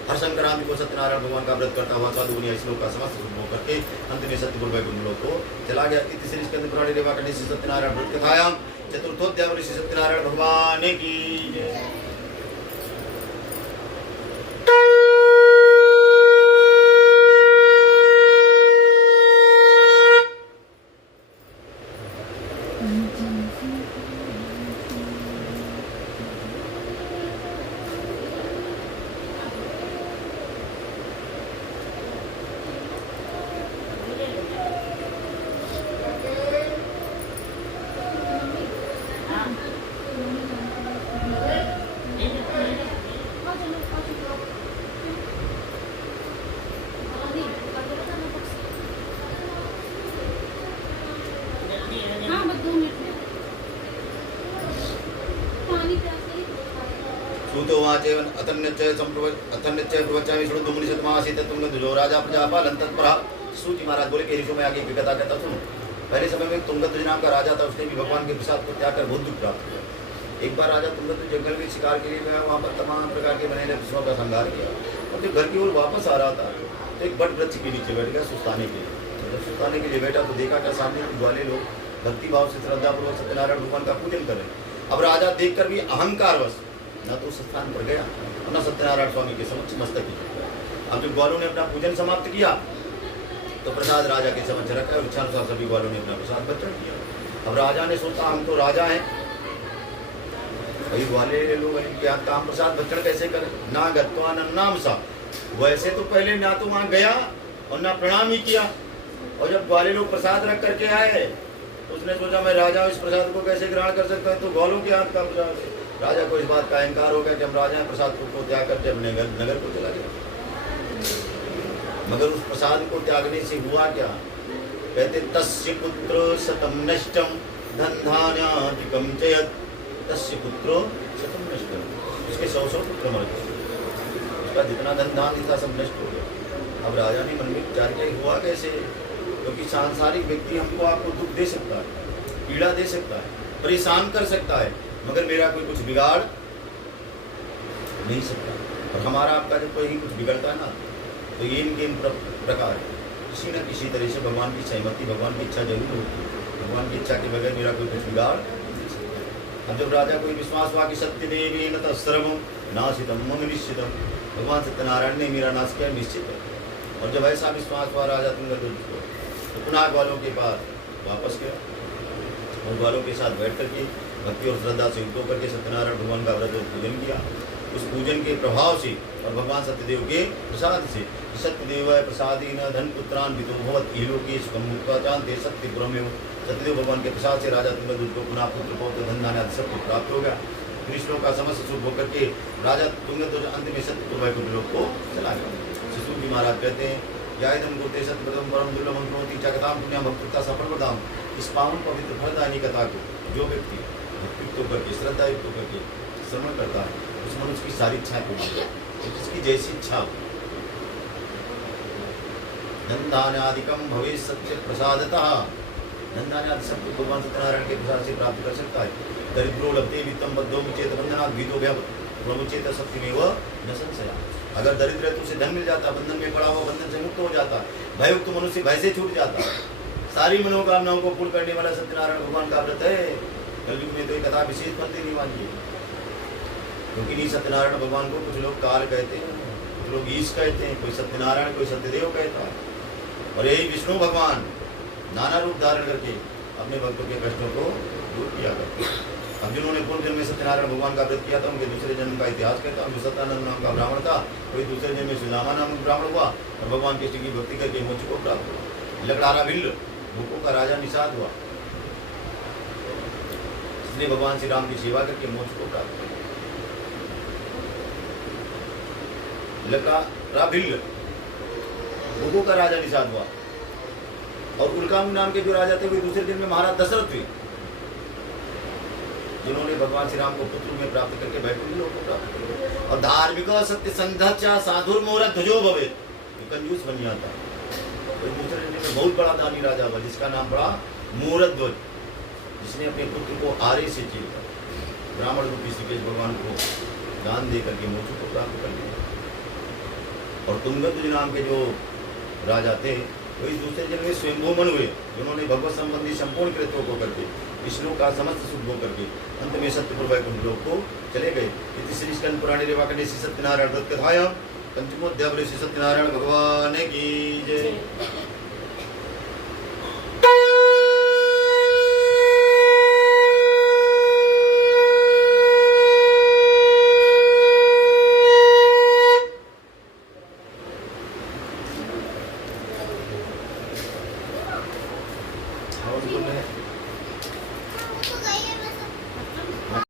हर संक्रांति को सत्यनारायण भगवान का व्रत करता हुआ साधु मुनि श्लोक का समस्त शुभ करके अंत में सत्यपुर वैकुंठ लोक को चला गया। इति श्री स्कंद पुराणे रेवाखंडे श्री सत्यनारायण व्रत कथायां चतुर्थोध्याय श्री सत्यनारायण भगवान की जय। सूतोवाचेव अथन्यच्च प्रवचामि श्रुतु मुनिशतमासीत तुंगध्वजो राजा प्रजापालन तत्परः। सूत महाराज बोले कि ऋषियों में आगे की कथा कहता सुनो। पहले समय में तुंगध्वज नाम का राजा था, उसने भी भगवान के प्रसाद को त्याग कर बहुत दुख प्राप्त किया। एक बार राजा तुंगध्वज जंगल में शिकार के लिए गया, वहाँ पर तमाम प्रकार के बने पशुओं का संहार किया और जब घर की ओर वापस आ रहा था तो एक बट वृक्ष के नीचे बैठ गया सुस्ताने के लिए। जब सुस्ताने के लिए बैठा तो देखा कि सामने वाले लोग भक्ति भाव से श्रद्धापूर्वक सत्यनारायण भगवान का पूजन कर रहे। अब राजा देखकर भी अहंकारवश न तो उस स्थान पर गया और न सत्यनारायण स्वामी के समक्ष मस्तक किया। अब जब ग्वालों ने अपना पूजन समाप्त किया तो प्रसाद राजा के समक्ष रखा, इच्छानुसार सभी ग्वालों ने अपना प्रसाद बच्चन किया। अब राजा ने सोचा हम तो राजा हैं, भाई ग्वाले लोग क्या काम प्रसाद बच्चन कैसे करें। ना गत्वा न नाम सा, वैसे तो पहले ना तो वहां गया और ना प्रणाम ही किया। और जब ग्वाले लोग प्रसाद रख करके आए तो उसने सोचा मैं राजा इस प्रसाद को कैसे ग्रहण कर सकता है, तो ग्वालों के हाथ का प्रसाद है। राजा को इस बात का अहंकार हो गया कि हम राजा प्रसाद को त्याग करके अपने नगर को चला गया। मगर उस प्रसाद को त्यागने से हुआ क्या, कहते तस्य पुत्र शतम नष्टम धनधान्याधिकम चयत। तस्य पुत्र शतम नष्टम, उसके 100 पुत्र मर गए, उसका जितना धन धान्य था सब नष्ट हो गया। अब राजा ने मन में विचार किया हुआ कैसे, क्योंकि सांसारिक व्यक्ति हमको आपको दुख दे सकता है, पीड़ा दे सकता है, परेशान कर सकता है, मगर मेरा कोई कुछ बिगाड़ नहीं सकता। और हमारा आपका जब कोई कुछ बिगड़ता है ना तो ये इनके प्रकार किसी न किसी तरह से भगवान की सहमति, भगवान की इच्छा जरूर होती है। भगवान की इच्छा के बगैर मेरा कोई कुछ बिगाड़ नहीं सकता। अब जब राजा को विश्वास हुआ कि सत्य देवी न सर्वम नाशितम मम निश्चितम, भगवान सत्यनारायण ने मेरा नाश किया निश्चित है। और जब ऐसा विश्वास हुआ राजा तुंगध्वज को तो पुनः ग्वालों के पास वापस गया और ग्वालों के साथ बैठ करके भक्ति और श्रद्धा से युक्त होकर के सत्यनारायण भगवान का व्रत पूजन किया। उस पूजन के प्रभाव से और भगवान सत्यदेव के प्रसाद से सत्यदेव प्रसादीन धन पुत्रान विदो भवत इलोकेश मुक्ताचांते सत्यपुरम में सत्यदेव भगवान के प्रसाद से राजा तुंगध्वज को पुनः पुत्र पौत्र धन धान्य सब कुछ प्राप्त हो गया। कृष्णों का समस्त शुभ होकर के राजा तुंगध्वज अंत में सत्यपुर वैकुंठ लोक को चला गया। शिशु जी महाराज कहते हैं यादम गोते सत्यपदम परम दुर्लभम करोति चकताम पुण्य भक्तता सफल प्रदाम। इस पावन पवित्र फलदायिनी कथा को जो व्यक्ति भक्ति होकर के श्रद्धा युक्त होकर के श्रवण करता है उस मनुष्य की सारी इच्छाएं पूरी होती है, जिसकी जैसी इच्छा हो। धनधान्यादिकम भवेत् सत्य प्रसादतः, धनधान्यादि सब कुछ भगवान सत्यनारायण के प्रसाद से प्राप्त कर सकता है। दरिद्रो लभते वित्तम बद्धो मुचेत बंधनात् भीतो भयमुचेत सत्यमेव न संशय। अगर दरिद्र है तो उसे धन मिल जाता, बंधन में पड़ा हुआ बंधन से मुक्त हो जाता, भययुक्त मनुष्य भय से छूट जाता। सारी मनोकामनाओं को पूर्ण करने वाला सत्यनारायण भगवान का व्रत है। कलयुग में तो ये कथा विशेष बनती नहीं मानिए, क्योंकि नहीं सत्यनारायण भगवान को कुछ लोग काल कहते हैं, कुछ लोग ईश कहते हैं, कोई सत्यनारायण कोई सत्यदेव कहता है। और यही विष्णु भगवान नाना रूप धारण करके अपने भक्तों के कष्टों को दूर किया करते हैं। अब जिन्होंने पूर्व जन्म में सत्यनारायण भगवान का व्रत किया था उनके दूसरे जन्म का इतिहास कहता है। सत्यानंद नाम का ब्राह्मण था, कोई दूसरे जन्म में सुदामा नाम ब्राह्मण हुआ और भगवान कृष्ण की भक्ति करके मोक्ष को प्राप्त हुआ। लकड़ारा भिल्ल भूखों का राजा निषाद हुआ, इसने भगवान श्री राम की सेवा करके मोक्ष को प्राप्त किया। लकड़ारा भिल्ल भूखों का राजा निषाद हुआ और उल्कामु नाम के जो राजा थे वे दूसरे दिन में महाराज दशरथ थे, जिन्होंने भगवान श्री राम को पुत्र में प्राप्त करके वैकुंठ लोक को प्राप्त किया। और धार्मिक सत्य संध्या साधुर मोहर ध्वजो भवे, कंजूस बन जाता। दूसरे दिन में बहुत बड़ा दानी राजा हुआ जिसका नाम पड़ा मूरध्वज, जिसने अपने पुत्र को आरे से चीरकर ब्राह्मण रूपी ऋषिकेश भगवान को दान दे करके मोक्ष को प्राप्त कर लिया। और तुंगध्वज नाम के जो राजा थे वो इस दूसरे जन्म में स्वयंभूमन हुए, जिन्होंने भगवत संबंधी संपूर्ण कृत्यों को करके विष्णु का समस्त सुख भोग करके अंत में सत्यपुर वैकुंठ लोक को चले गए। इति श्री स्कंद पुराणे रेवाखंडे श्री सत्यनारायण दत्त कथायां पंचमोऽध्याय श्री सत्यनारायण भगवान की जय।